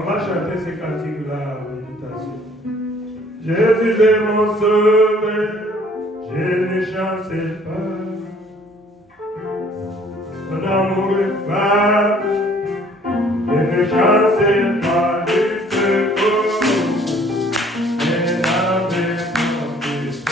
On va chanter ces cantiques-là en méditation. Jésus est mon sauveur, je ne chancerai pas. Son amour est fort, je ne chancerai pas du secours. Et avec mon Christ.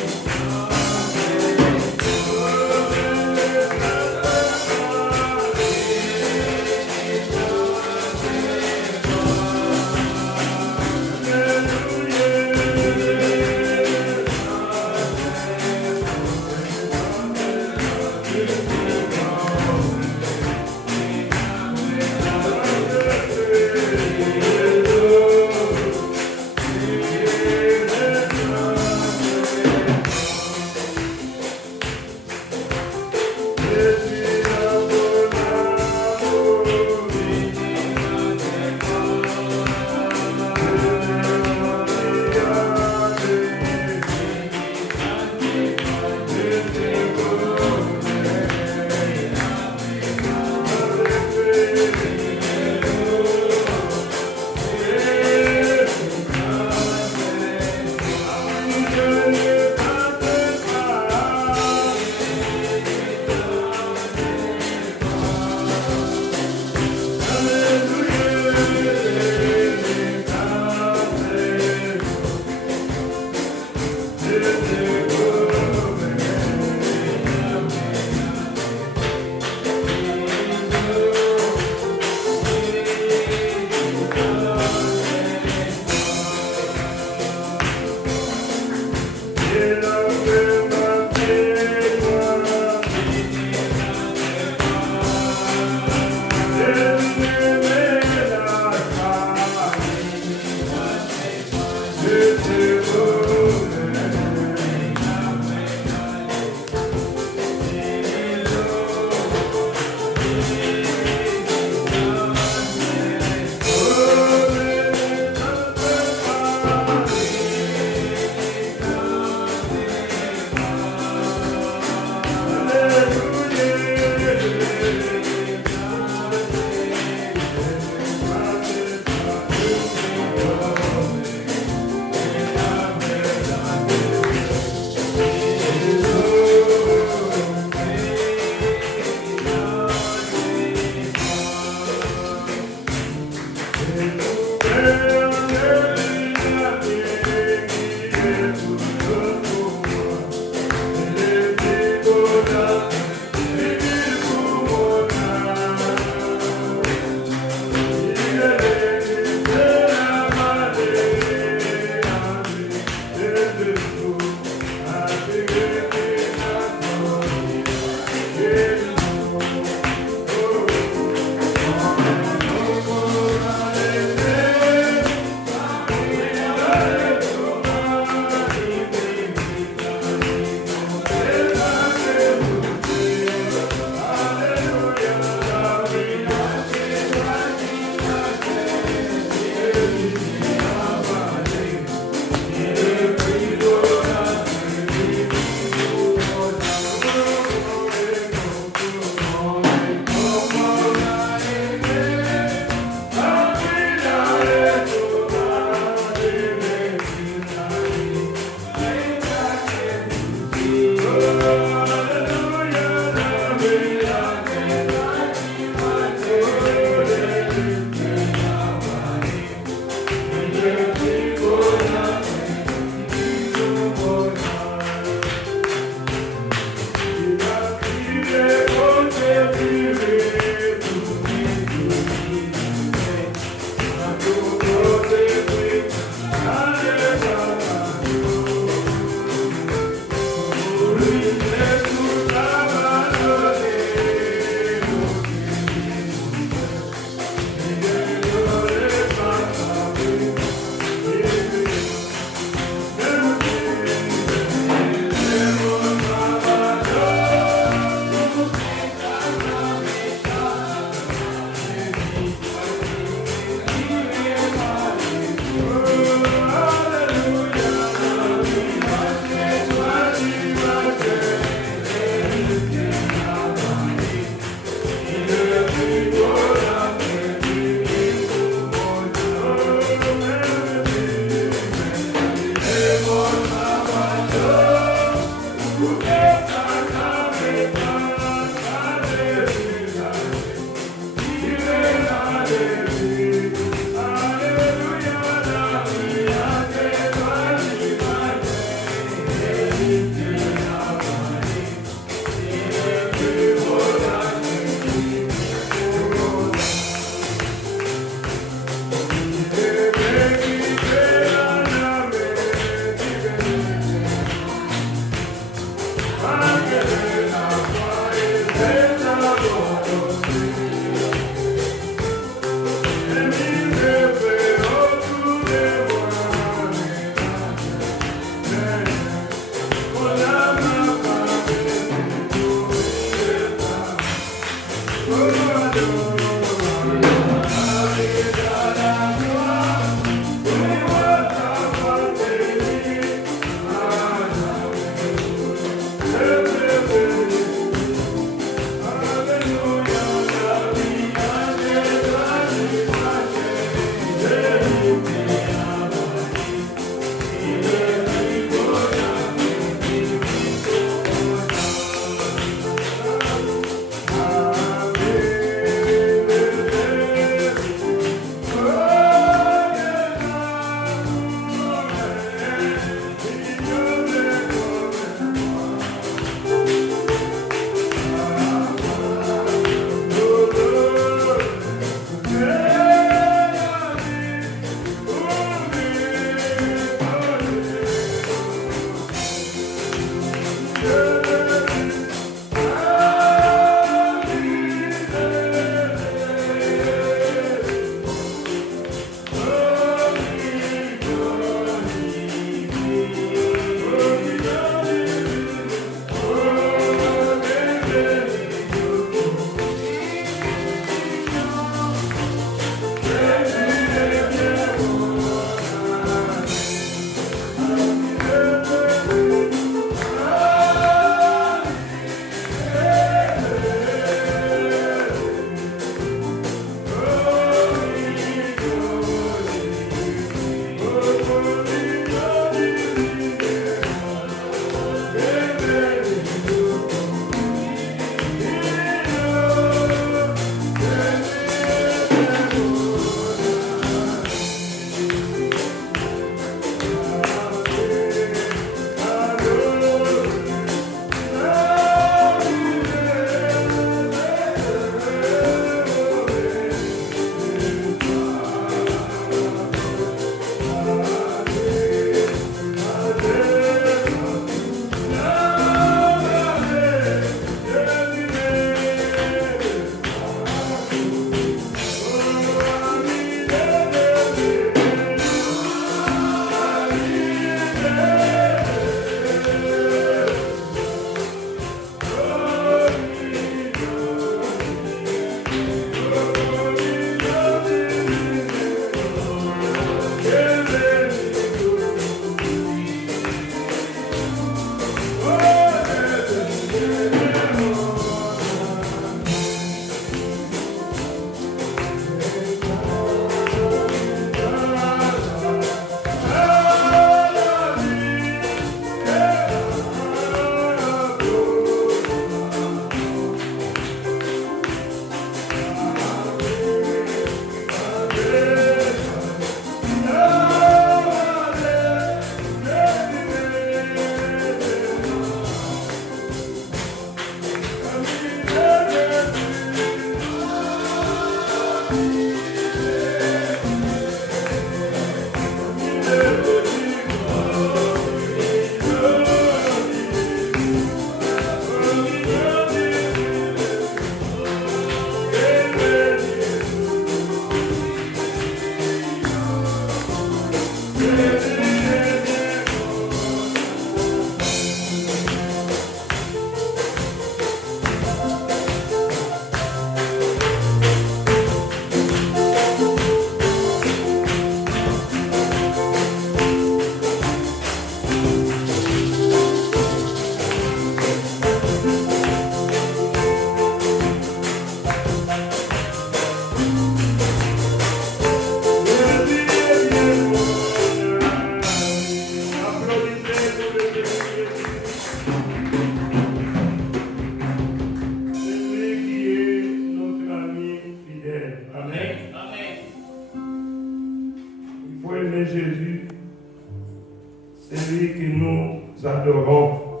celui que nous adorons.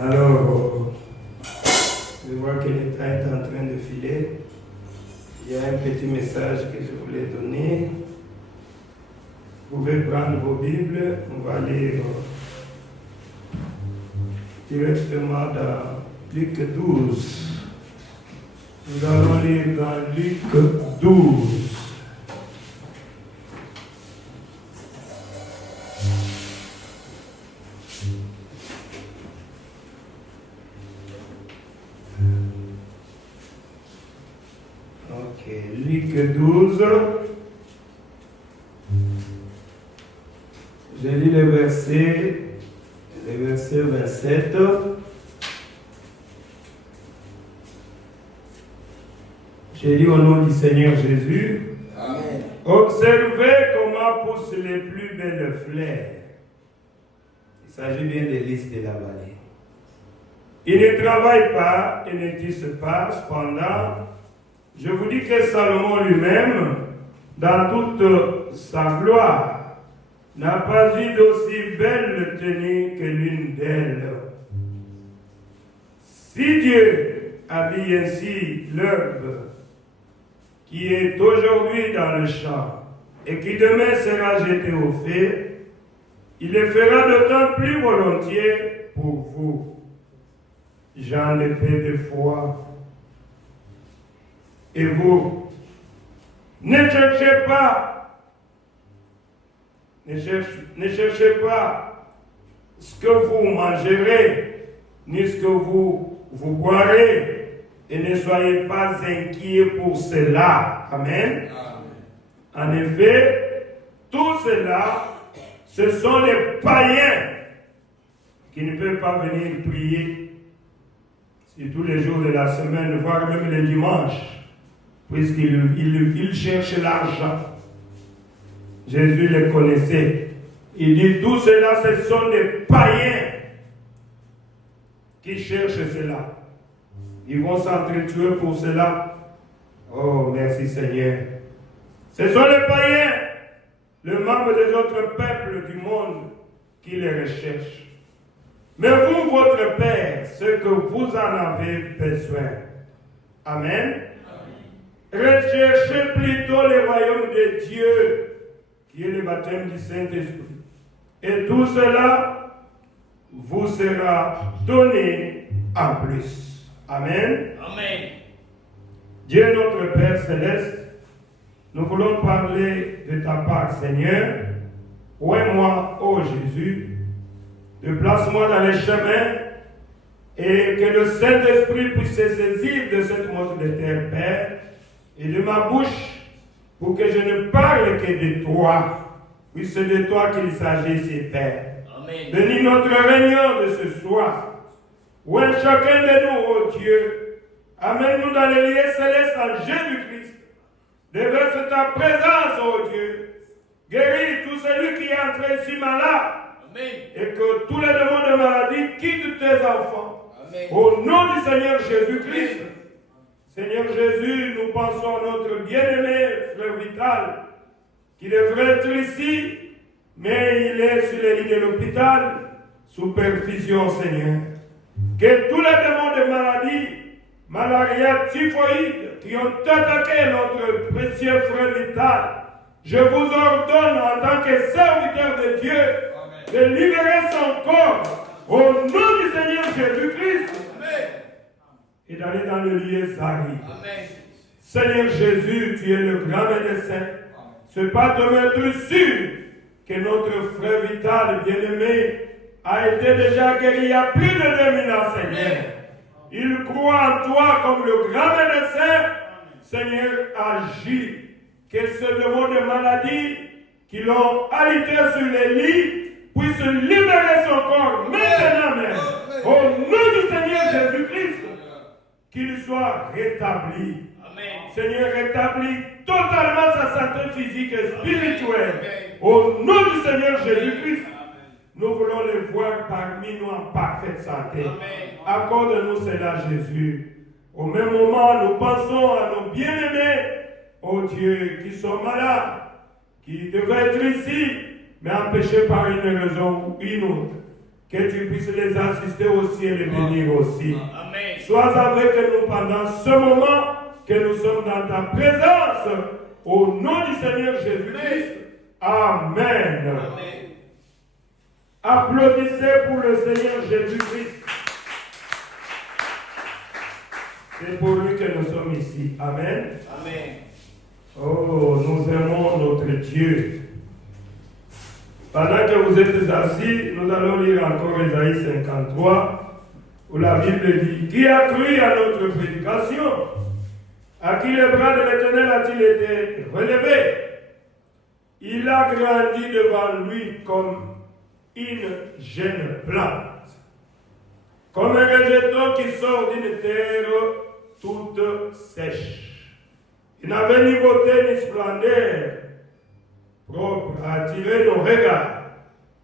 Alors, je vois que le temps est en train de filer. Il y a un petit message que je voulais donner. Vous pouvez prendre vos Bibles, on va lire directement dans Luc 12. Nous allons lire dans Luc 12. Ok, Luc 12. Je lis le verset 27. J'ai lu au nom du Seigneur Jésus. Amen. Observez comment poussent les plus belles fleurs. Il s'agit bien des lys de la vallée. Ils ne travaillent pas et ne tissent pas. Cependant, je vous dis que Salomon lui-même, dans toute sa gloire, n'a pas eu d'aussi belle tenue que l'une d'elles. Si Dieu habille ainsi l'herbe qui est aujourd'hui dans le champ et qui demain sera jetée au feu, il le fera d'autant plus volontiers pour vous, gens de paix de foi. Et vous, ne cherchez pas ce que vous mangerez, ni ce que vous boirez, et ne soyez pas inquiets pour cela. Amen. En effet, tout cela, ce sont les païens qui ne peuvent pas venir prier sur tous les jours de la semaine, voire même les dimanches, puisqu'ils cherchent l'argent. Jésus les connaissait. Il dit, tout cela, ce sont des païens qui cherchent cela. Ils vont s'entretuer pour cela. Oh, merci Seigneur. Ce sont les païens, les membres des autres peuples du monde qui les recherchent. Mais vous, votre Père, ce que vous en avez besoin. Amen. Recherchez plutôt le royaume de Dieu, qui est le baptême du Saint-Esprit. Et tout cela vous sera donné en plus. Amen. Amen. Dieu notre Père Céleste, nous voulons parler de ta part, Seigneur. Ouvre-moi, ô Jésus, déplace-moi dans les chemins et que le Saint-Esprit puisse se saisir de cette montre de terre, Père, et de ma bouche, pour que je ne parle que de toi, puis c'est de toi qu'il s'agisse, Père. Amen. Bénis notre réunion de ce soir. Ouais, chacun de nous, ô Dieu, amène-nous dans les lieux célestes en Jésus-Christ. Déverse ta présence, ô Dieu. Guéris tout celui qui est entré ici malade. Amen. Et que tous les démons de maladie quittent tes enfants. Amen. Au nom du Seigneur Jésus-Christ. Amen. Seigneur Jésus, nous pensons à notre bien-aimé frère Vital, qui devrait être ici, mais il est sur les lits de l'hôpital, sous perfusion, Seigneur. Que tous les démons de maladie, malaria, typhoïde, qui ont attaqué notre précieux frère Vital, je vous ordonne en tant que serviteur de Dieu, Amen, de libérer son corps au nom du Seigneur Jésus-Christ. Amen. Et d'aller dans le lieu Zari. Seigneur Jésus, tu es le grand médecin. Ce n'est pas de mettre sûr que notre frère Vital, bien-aimé, a été déjà guéri il y a plus de 2000 ans, Seigneur. Il croit en toi comme le grand médecin. Seigneur, agis. Que ce démon de maladie qui l'ont alité sur les lits puisse libérer son corps maintenant même. Au nom du Seigneur Jésus-Christ, qu'il soit rétabli. Amen. Seigneur, rétablis totalement sa santé physique et spirituelle. Amen. Au nom du Seigneur Jésus-Christ, nous voulons le voir parmi nous en parfaite santé. Accorde-nous cela, Jésus. Au même moment, nous pensons à nos bien-aimés, oh Dieu, qui sont malades. qui devaient être ici, mais empêchés par une raison ou une autre. Que tu puisses les assister aussi et les bénir aussi. Amen. Sois avec nous pendant ce moment que nous sommes dans ta présence. Au nom du Seigneur Jésus-Christ. Amen. Amen. Applaudissez pour le Seigneur Jésus-Christ. C'est pour lui que nous sommes ici. Amen. Amen. Oh, nous aimons notre Dieu. Pendant que vous êtes assis, nous allons lire encore Ésaïe 53, où la Bible dit: Qui a cru à notre prédication? À qui le bras de l'Éternel a-t-il été relevé? Il a grandi devant lui comme une jeune plante, comme un rejeton qui sort d'une terre toute sèche. Il n'avait ni beauté ni splendeur propre à attirer nos regards,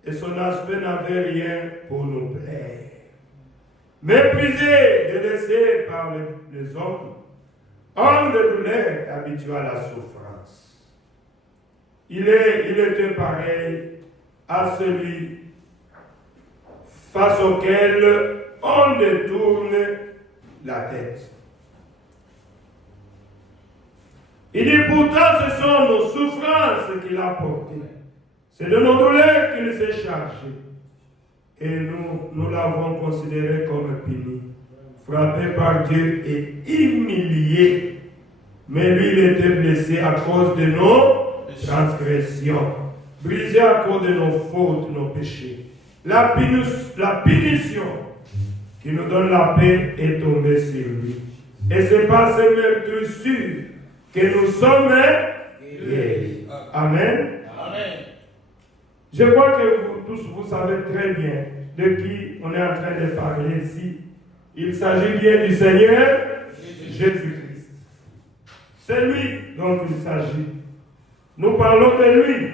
et son aspect n'avait rien pour nous plaire. Méprisé, délaissé par les hommes, homme de douleur, habitué à la souffrance. Il était pareil à celui face auquel on détourne la tête. Il dit: pourtant ce sont nos souffrances qu'il a portées. C'est de nos douleurs qu'il s'est chargé. Et nous l'avons considéré comme puni, frappé par Dieu et humilié. Mais lui, il était blessé à cause de nos transgressions, brisé à cause de nos fautes, nos péchés. La punition qui nous donne la paix est tombée sur lui. Et c'est par ces meurtrissures que nous sommes guéris. Amen. Amen. Je crois que vous tous, vous savez très bien de qui on est en train de parler ici. Il s'agit bien du Seigneur Jésus-Christ. C'est lui dont il s'agit. Nous parlons de lui.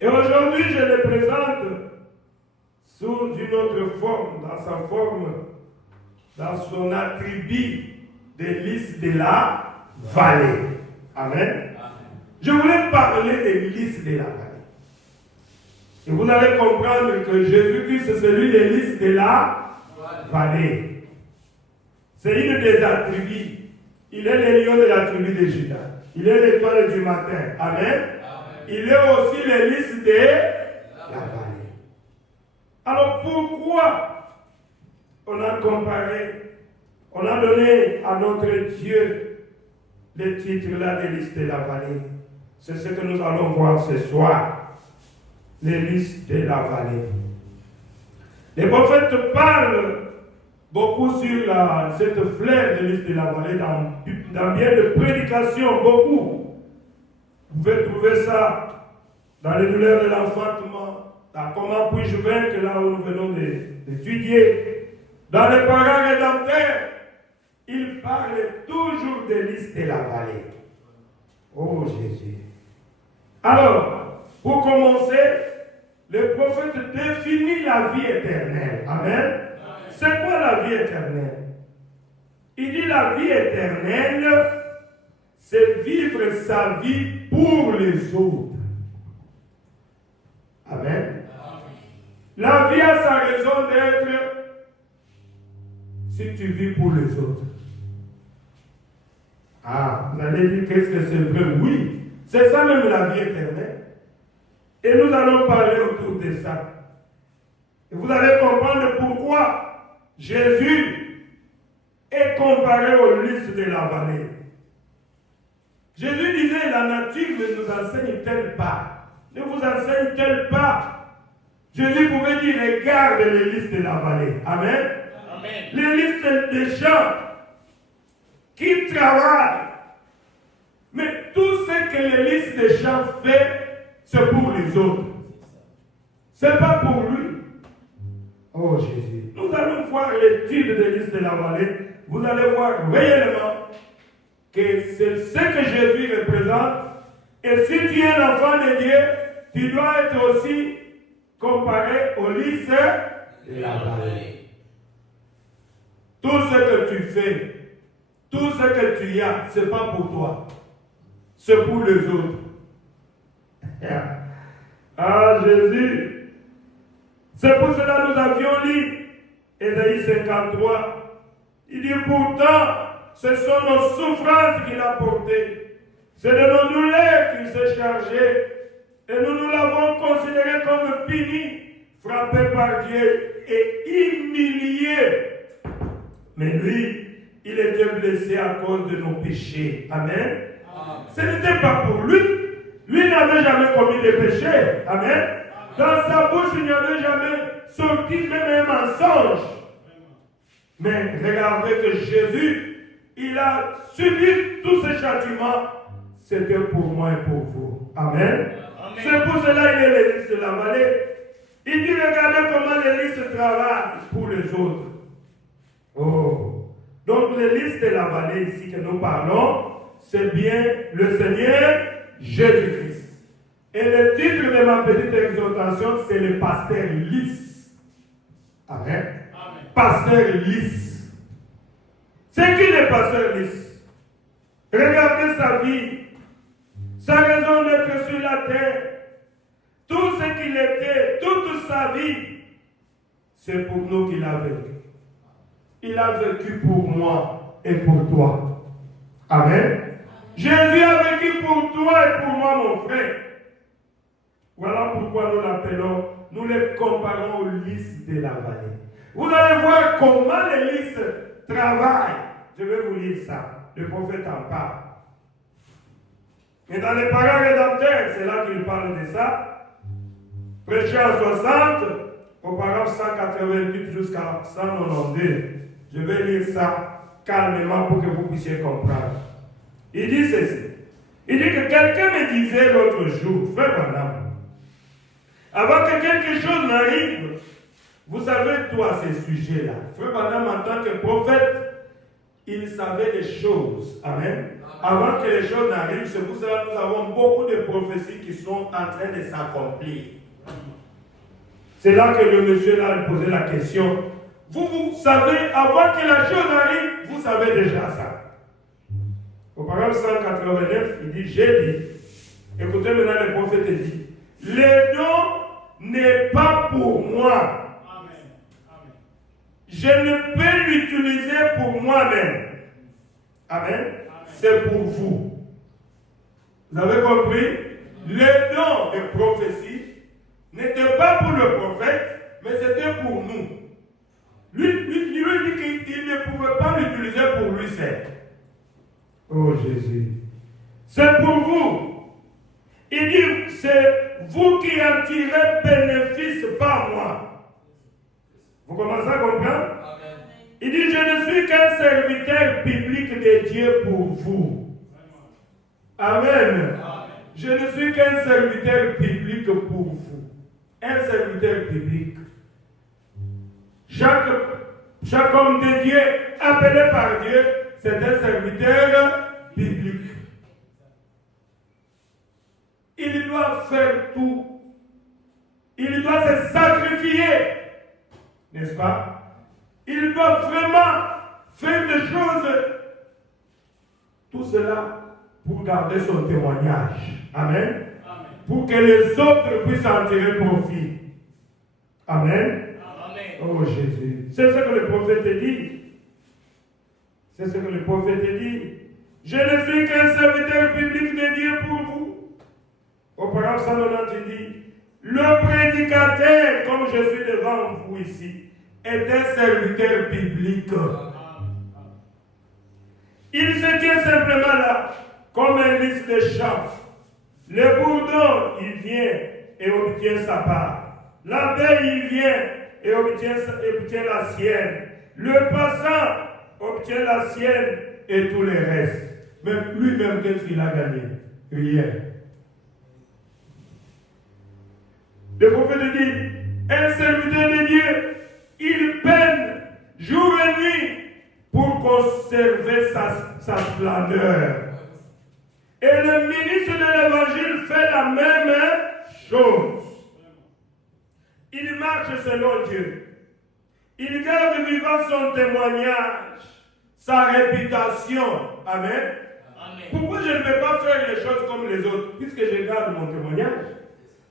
Et aujourd'hui, je le présente sous une autre forme, dans sa forme, dans son attribut de lys de la vallée. Amen. Je voulais parler de lys de la vallée. Et vous allez comprendre que Jésus-Christ, c'est celui de lys de la vallée. C'est une des attributs. Il est le lion de la tribu de Juda. Il est l'étoile du matin. Amen. Amen. Il est aussi le lys de la vallée. Alors pourquoi on a comparé, on a donné à notre Dieu le titre là de lys de la vallée? C'est ce que nous allons voir ce soir. Les lys de la vallée. Les prophètes parlent beaucoup sur cette fleur de lys de la vallée dans bien de prédications, beaucoup. Vous pouvez trouver ça dans les douleurs de l'enfantement, dans comment puis-je vaincre, là où nous venons d'étudier. Dans les parents rédempteurs, il parle toujours des lys de la vallée. Oh Jésus. Alors, pour commencer, le prophète définit la vie éternelle. Amen. C'est quoi la vie éternelle? Il dit la vie éternelle, c'est vivre sa vie pour les autres. Amen. La vie a sa raison d'être si tu vis pour les autres. Ah, vous allez dire qu'est-ce que c'est vrai? Oui, c'est ça même la vie éternelle. Et nous allons parler autour de ça. Et vous allez comprendre pourquoi Jésus est comparé au lys de la vallée. Jésus disait: la nature ne nous enseigne-t-elle pas? Ne vous enseigne-t-elle pas? Jésus pouvait dire: regarde les lys de la vallée. Amen. Amen. Les lys des gens qui travaillent. Mais tout ce que les lys des gens fait, c'est pour les autres. Ce n'est pas pour lui. Oh Jésus. Nous allons voir l'étude des lys de la vallée. Vous allez voir réellement que c'est ce que Jésus représente. Et si tu es un enfant de Dieu, tu dois être aussi comparé au lys de la vallée. Tout ce que tu fais, tout ce que tu as, ce n'est pas pour toi. C'est pour les autres. Ah, Jésus. C'est pour cela que nous avions lu Ésaïe 53. Il dit pourtant, ce sont nos souffrances qu'il a portées. C'est de nos douleurs qu'il s'est chargé. Et nous l'avons considéré comme puni, frappé par Dieu et humilié. Mais lui, il était blessé à cause de nos péchés. Amen. Ce n'était pas pour lui. Lui n'avait jamais commis de péché. Amen. Dans sa bouche, il n'y avait jamais sorti même un mensonge. Mais regardez que Jésus, il a subi tous ces châtiments. C'était pour moi et pour vous. Amen. C'est pour cela qu'il est l'Église de la vallée. Il dit, regardez comment l'Église travaille pour les autres. Oh. Donc l'Église de la vallée ici que nous parlons, c'est bien le Seigneur Jésus-Christ. Et le titre de ma petite exhortation, c'est le pasteur lisse. Amen. Amen. Pasteur lisse. C'est qui le pasteur lisse? Regardez sa vie, sa raison d'être sur la terre, tout ce qu'il était, toute sa vie, c'est pour nous qu'il a vécu. Il a vécu pour moi et pour toi. Amen. Jésus a vécu pour toi et pour moi, mon frère. Voilà pourquoi nous l'appelons, nous les comparons aux lys de la vallée. Vous allez voir comment les lys travaillent. Je vais vous lire ça. Le prophète en parle. Et dans les paroles rédempteurs, c'est là qu'il parle de ça. Prêché en 60, au paragraphe 188 jusqu'à 192. Je vais lire ça calmement pour que vous puissiez comprendre. Il dit ceci. Il dit que quelqu'un me disait l'autre jour, frère Branham, avant que quelque chose n'arrive, vous savez, toi, ces sujets-là, frère Branham, en tant que prophète, il savait les choses. Amen. Avant que les choses n'arrivent, c'est pour cela que nous avons beaucoup de prophéties qui sont en train de s'accomplir. C'est là que le monsieur là lui posait la question. Vous savez, avant que la chose arrive, vous savez déjà ça. Au paragraphe 189, il dit, j'ai dit, écoutez maintenant le prophète dit, le don n'est pas pour moi. Amen. Je ne peux l'utiliser pour moi-même. Amen. C'est pour vous. Vous avez compris? Le don de prophétie n'était pas pour le prophète, mais c'était pour nous. Lui dit qu'il ne pouvait pas l'utiliser pour lui seul. Oh Jésus. C'est pour vous. Il dit, c'est vous qui en tirez bénéfice par moi. Vous commencez à comprendre? Amen. Il dit, je ne suis qu'un serviteur public de Dieu pour vous. Amen. Amen. Je ne suis qu'un serviteur public pour vous. Un serviteur public. Chaque homme de Dieu appelé par Dieu, c'est un serviteur public. Il doit faire tout. Il doit se sacrifier. N'est-ce pas? Il doit vraiment faire des choses. Tout cela pour garder son témoignage. Amen. Amen. Pour que les autres puissent en tirer profit. Amen. Oh Jésus. C'est ce que le prophète dit. C'est ce que le prophète dit. Je ne suis qu'un serviteur public de Dieu pour vous. Au paragraphe 190, il dit, le prédicateur, comme je suis devant vous ici, est un serviteur public. Il se tient simplement là, comme un lys de champ. Le bourdon, il vient et obtient sa part. L'abeille, il vient et obtient la sienne. Le passant obtient la sienne et tous les restes. Mais lui-même, qu'est-ce qu'il a gagné? Rien. Le prophète dit, un serviteur de Dieu, il peine jour et nuit pour conserver sa splendeur. Et le ministre de l'Évangile fait la même chose. Il marche selon Dieu. Il garde vivant son témoignage, sa réputation. Amen. Amen. Pourquoi je ne vais pas faire les choses comme les autres? Puisque je garde mon témoignage.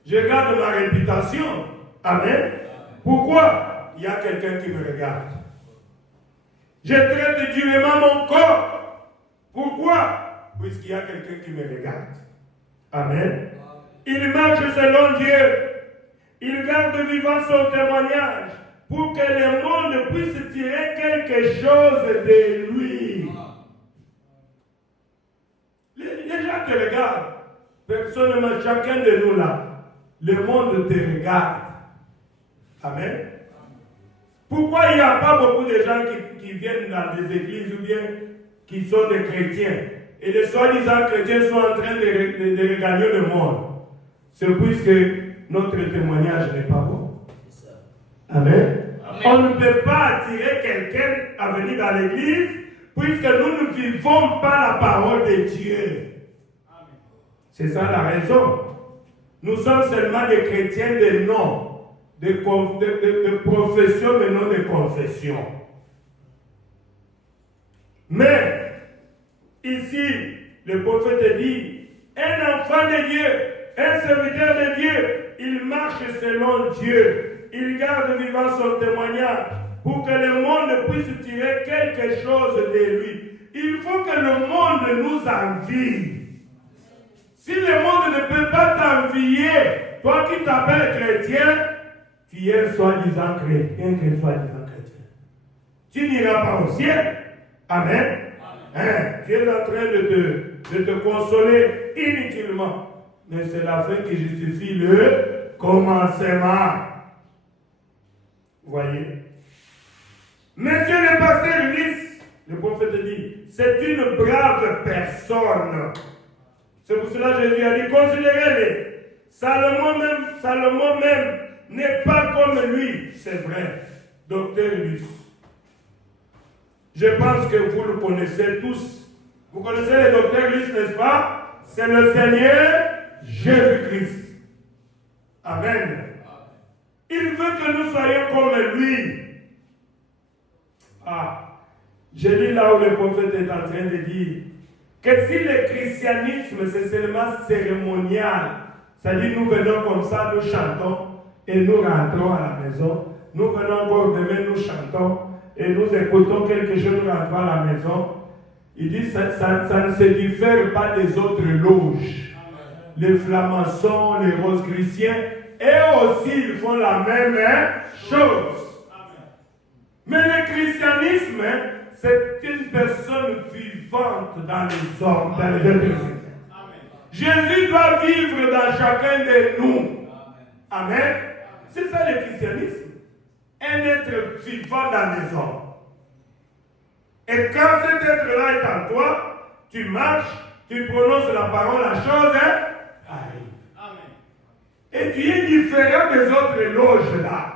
Je garde ma réputation. Amen. Pourquoi? Il y a quelqu'un qui me regarde. Je traite durement mon corps. Pourquoi? Puisqu'il y a quelqu'un qui me regarde. Amen. Il marche selon Dieu. Il garde vivant son témoignage pour que le monde puisse tirer quelque chose de lui. Les gens te regardent. Personnellement, chacun de nous là, le monde te regarde. Amen. Pourquoi il n'y a pas beaucoup de gens qui viennent dans des églises ou bien qui sont des chrétiens et les soi-disant chrétiens sont en train de regagner le monde? C'est puisque notre témoignage n'est pas bon. Amen. Amen. On ne peut pas attirer quelqu'un à venir dans l'église puisque nous ne vivons pas la parole de Dieu. C'est ça la raison. Nous sommes seulement des chrétiens de nom, de profession, mais non de confession. Mais, ici, le prophète dit, un enfant de Dieu, un serviteur de Dieu, il marche selon Dieu. Il garde vivant son témoignage pour que le monde puisse tirer quelque chose de lui. Il faut que le monde nous envie. Si le monde ne peut pas t'envier, toi qui t'appelles chrétien, tu es soi-disant chrétien, tu n'iras pas au ciel. Amen. Hein? Tu es en train de te consoler inutilement. Mais c'est la fin qui justifie le commencement. Vous voyez? Monsieur le pasteur Ulysse, le prophète dit, c'est une brave personne. C'est pour cela que Jésus a dit, considérez-les. Salomon même n'est pas comme lui. C'est vrai. Docteur Ulysse. Je pense que vous le connaissez tous. Vous connaissez le docteur Ulysse, n'est-ce pas? C'est le Seigneur Jésus-Christ. Amen. Il veut que nous soyons comme lui. Je lis là où le prophète est en train de dire que si le christianisme c'est seulement cérémonial, c'est-à-dire nous venons comme ça, nous chantons et nous rentrons à la maison, nous venons encore demain, nous chantons et nous écoutons quelque chose, nous rentrons à la maison, il dit ça ne se diffère pas des autres loges. Les francs-maçons, les rosicruciens, eux aussi ils font la même chose. Mais le christianisme, c'est une personne vivante dans les hommes, dans les êtres humains. Jésus doit vivre dans chacun de nous. Amen. C'est ça le christianisme. Un être vivant dans les hommes. Et quand cet être-là est en toi, tu marches, tu prononces la parole, la chose arrive. Amen. Et tu es différent des autres loges là.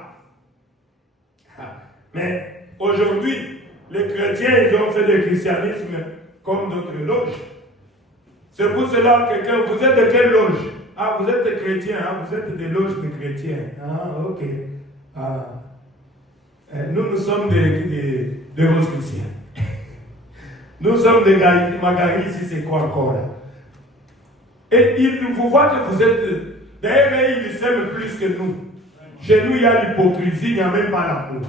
Mais aujourd'hui, les chrétiens, ils ont fait le christianisme comme d'autres loges. C'est pour cela que quelqu'un, vous êtes de quelle loge? Ah, vous êtes des chrétiens, vous êtes des loges de chrétiens. Ah, ok. Nous sommes des rosicruciens. Nous sommes des Magali, si c'est quoi encore là. Et ils vous voient que vous êtes. D'ailleurs, ils s'aiment plus que nous. Chez nous, il y a l'hypocrisie, il n'y a même pas l'amour.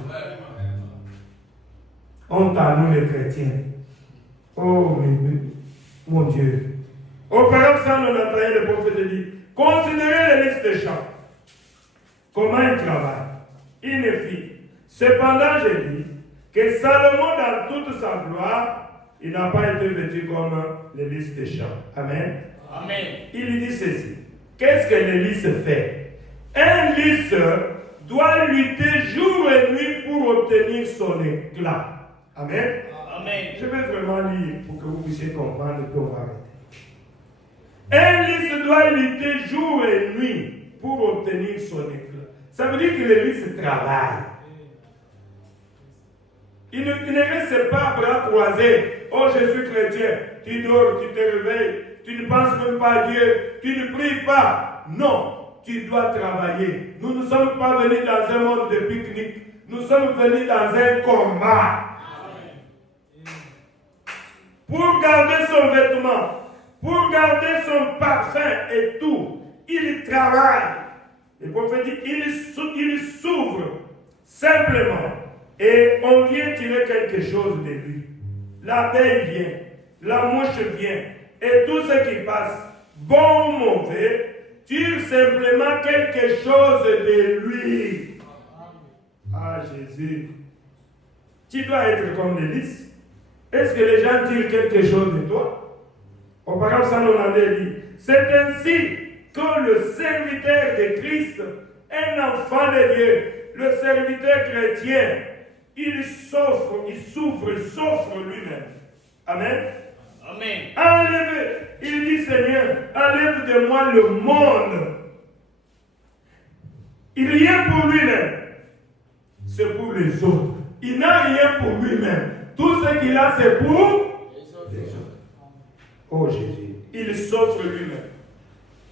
Honte à nous les chrétiens. Oh, mais mon Dieu. Au paragraphe 191, le prophète dit, considérez les listes des champs. Comment ils travaillent. Il ne fit. Cependant, j'ai dit que Salomon, dans toute sa gloire, il n'a pas été vêtu comme les listes des champs. Amen. Amen. Il dit ceci. Qu'est-ce que le lys fait? Un lys doit lutter jour et nuit pour obtenir son éclat. Amen. Amen. Je vais vraiment lire pour que vous puissiez comprendre et qu'on va arrêter. Un lys doit lutter jour et nuit pour obtenir son éclat. Ça veut dire que le lys travaille. Il ne reste pas bras croisés. Oh, je suis chrétien. Tu dors, tu te réveilles. Tu ne penses même pas à Dieu. Tu ne pries pas. Non, tu dois travailler. Nous ne sommes pas venus dans un monde de pique-nique. Nous sommes venus dans un combat. Pour garder son vêtement, pour garder son parfum et tout, il travaille. Le prophète dit, il s'ouvre simplement et on vient tirer quelque chose de lui. L'abeille vient, la mouche vient et tout ce qui passe, bon ou mauvais, tire simplement quelque chose de lui. Ah Jésus, tu dois être comme les lys. Est-ce que les gens tirent quelque chose de toi? Au paragraphe 192 dit, c'est ainsi que le serviteur de Christ, un enfant de Dieu, le serviteur chrétien, il s'offre lui-même. Amen. Amen. Enlève, il dit Seigneur, enlève de moi le monde. Il rien pour lui-même, c'est pour les autres. Il n'a rien pour lui-même. Tout ce qu'il a, c'est pour les autres. Oh Jésus, il s'offre lui-même.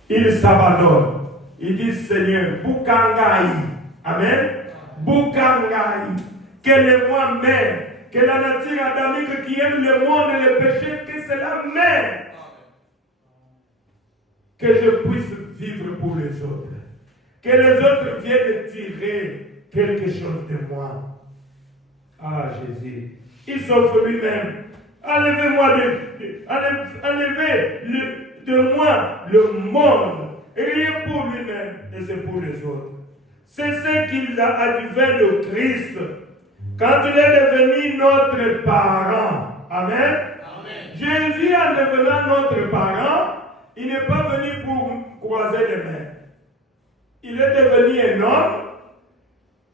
Il s'abandonne. Il dit Seigneur, Boukangaï. Amen. Boukangaï. Que le moi-même, que la nature adamique qui aime le monde et le péché, que cela m'aime. Que je puisse vivre pour les autres. Que les autres viennent tirer quelque chose de moi. Ah Jésus, il s'offre lui-même. Enlevez de moi le monde. Et rien pour lui-même, et c'est pour les autres. C'est ce qu'il a adduit le Christ. Quand il est devenu notre parent. Amen. Amen. Jésus, en devenant notre parent, il n'est pas venu pour croiser les mains. Il est devenu un homme.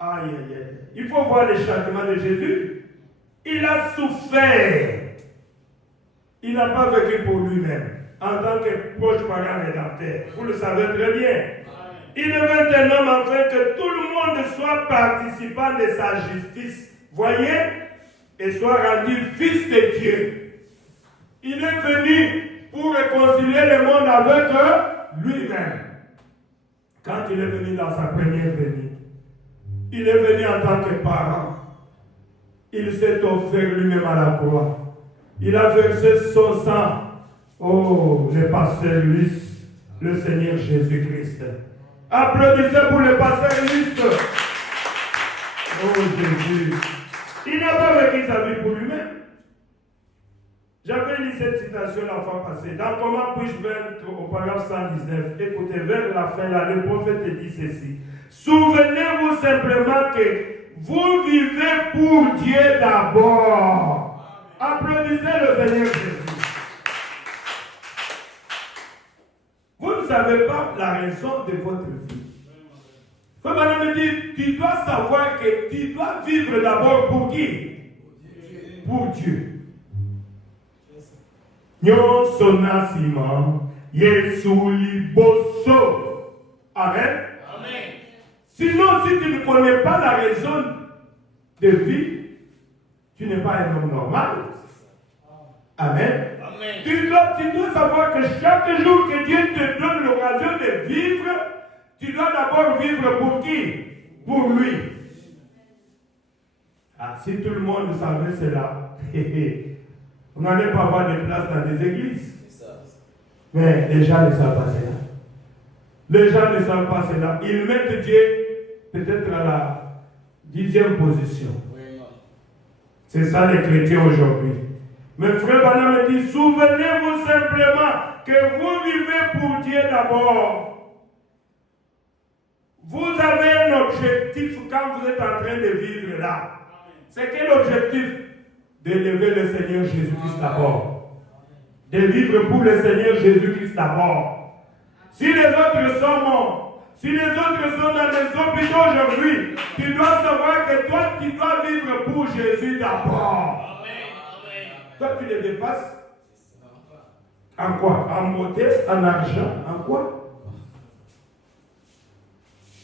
Aïe, aïe, aïe. Il faut voir les châtiments de Jésus. Il a souffert. Il n'a pas vécu pour lui-même, en tant que proche parent rédempteur. Vous le savez très bien. Il devint un homme afin que tout le monde soit participant de sa justice. Voyez? Et soit rendu fils de Dieu. Il est venu pour réconcilier le monde avec lui-même. Quand il est venu dans sa première venue, il est venu en tant que parent. Il s'est offert lui-même à la croix. Il a versé son sang. Oh, le pasteur Luce, le Seigneur Jésus-Christ. Applaudissez pour le pasteur Luce. Oh Jésus. Il n'a pas vécu sa vie pour lui-même. J'avais lu cette citation la fois passée. Dans Comment puis-je vaincre au paragraphe 119. Écoutez, vers la fin, là, le prophète dit ceci. Souvenez-vous simplement que vous vivez pour Dieu d'abord. Applaudissez le Seigneur Jésus. Vous ne savez pas la raison de votre vie. Frère me dit, tu dois savoir que tu dois vivre d'abord pour qui? Pour Dieu. Nyonso nasima, Yesu liboso. Amen. Amen. Sinon, si tu ne connais pas la raison de vie, tu n'es pas un homme normal. Amen. Amen. Tu dois savoir que chaque jour que Dieu te donne l'occasion de vivre, tu dois d'abord vivre pour qui? Pour lui. Ah, si tout le monde savait cela, on n'allait pas avoir de place dans des églises. Mais les gens ne savent pas cela. Les gens ne savent pas cela. Ils mettent Dieu peut-être à la 10e position. C'est ça les chrétiens aujourd'hui. Mais frère Bana me dit, souvenez-vous simplement que vous vivez pour Dieu d'abord. Vous avez un objectif quand vous êtes en train de vivre là. C'est quel objectif? D'élever le Seigneur Jésus-Christ d'abord. De vivre pour le Seigneur Jésus-Christ d'abord. Si les autres sont morts, si les autres sont dans les hôpitaux aujourd'hui, tu dois savoir que toi, tu dois vivre pour Jésus d'abord. Toi, tu les dépasses. En quoi? En beauté, en argent, en quoi?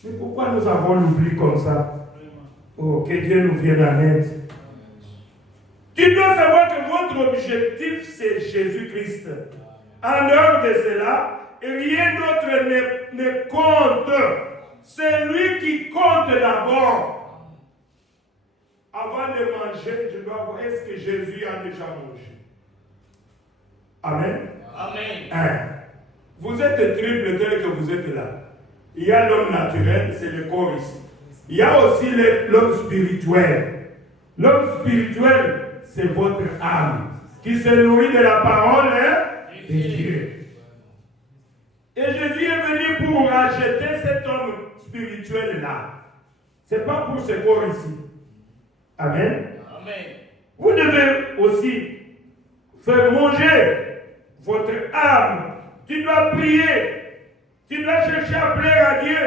Mais pourquoi nous avons l'oubli comme ça? Oh, que Dieu nous vienne en aide. Tu dois savoir que votre objectif, c'est Jésus-Christ. En dehors de cela, rien d'autre ne compte. C'est lui qui compte d'abord. Avant de manger, je dois voir, est-ce que Jésus a déjà mangé? Amen. Amen. Vous êtes triple tel que vous êtes là. Il y a l'homme naturel, c'est le corps ici. Il y a aussi l'homme spirituel. L'homme spirituel, c'est votre âme qui se nourrit de la parole de Dieu. Et Jésus est venu pour racheter cet homme spirituel-là. Ce n'est pas pour ce corps ici. Amen. Amen. Vous devez aussi faire manger votre âme. Tu dois prier. Tu dois chercher à plaire à Dieu.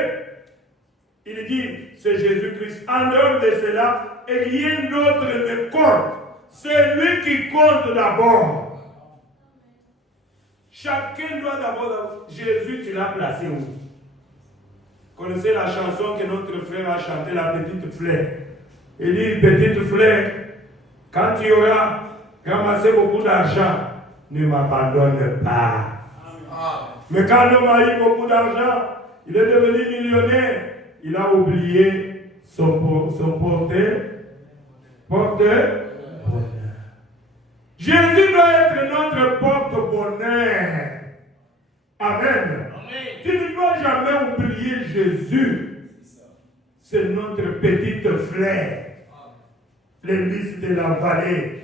Il dit, c'est Jésus-Christ. En dehors de cela, et rien d'autre ne compte. C'est lui qui compte d'abord. Chacun doit d'abord... Jésus, tu l'as placé où? Connaissez la chanson que notre frère a chantée, la petite fleur. Il dit, petite fleur, quand tu auras ramassé beaucoup d'argent, ne m'abandonne pas. Mais quand l'homme a eu beaucoup d'argent, il est devenu millionnaire, il a oublié son porte-bonheur. Jésus doit être notre porte-bonheur. Amen. Tu ne dois jamais oublier Jésus. C'est notre petite fleur. L'église de la vallée.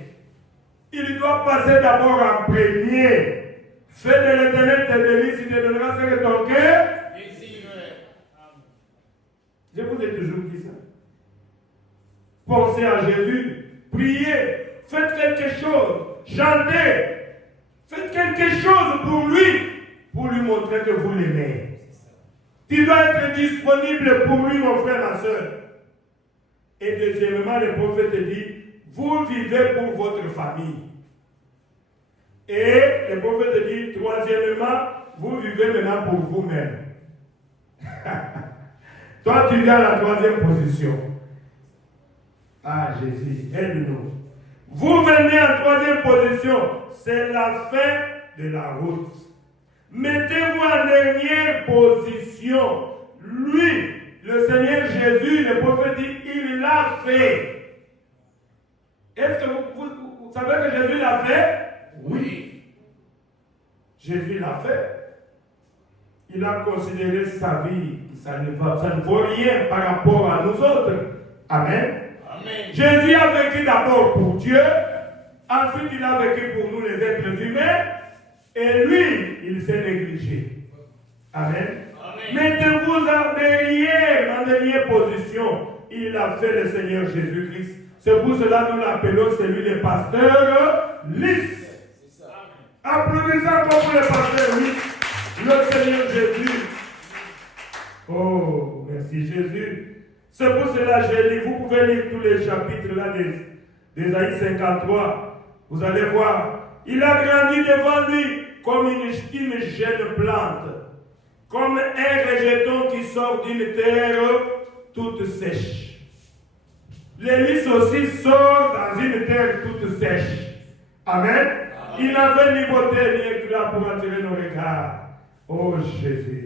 Il doit passer d'abord en premier. Fais de l'Éternel tes délices, il te donnera ce que ton cœur. Je vous ai toujours dit ça. Pensez à Jésus, priez, faites quelque chose, chantez, faites quelque chose pour lui montrer que vous l'aimez. Tu dois être disponible pour lui, mon frère, ma soeur. Et deuxièmement, le prophète dit, vous vivez pour votre famille. Et le prophète dit, troisièmement, vous vivez maintenant pour vous-même. Toi, tu viens à la troisième position. Ah, Jésus, aide-nous. Vous venez en troisième position. C'est la fin de la route. Mettez-vous en dernière position. Lui, le Seigneur Jésus, le prophète dit, il l'a fait. Est-ce que vous savez que Jésus l'a fait? Oui. Jésus l'a fait. Il a considéré sa vie. Ça ne vaut rien par rapport à nous autres. Amen. Amen. Jésus a vécu d'abord pour Dieu. Ensuite, il a vécu pour nous les êtres humains. Et lui, il s'est négligé. Amen. Amen. Mettez-vous en dernière position. Il a fait le Seigneur Jésus-Christ. C'est pour cela que nous l'appelons celui le pasteur lisse. Applaudissez encore pour le pasteur lisse. Le Seigneur Jésus. Oh, merci Jésus. C'est pour cela que j'ai lu. Vous pouvez lire tous les chapitres là d'Ésaïe 53. Vous allez voir. Il a grandi devant lui comme une jeune plante, comme un rejeton qui sort d'une terre toute sèche. Le lys aussi sort dans une terre toute sèche. Amen. Il n'avait ni beauté ni éclat pour attirer nos regards. Oh Jésus.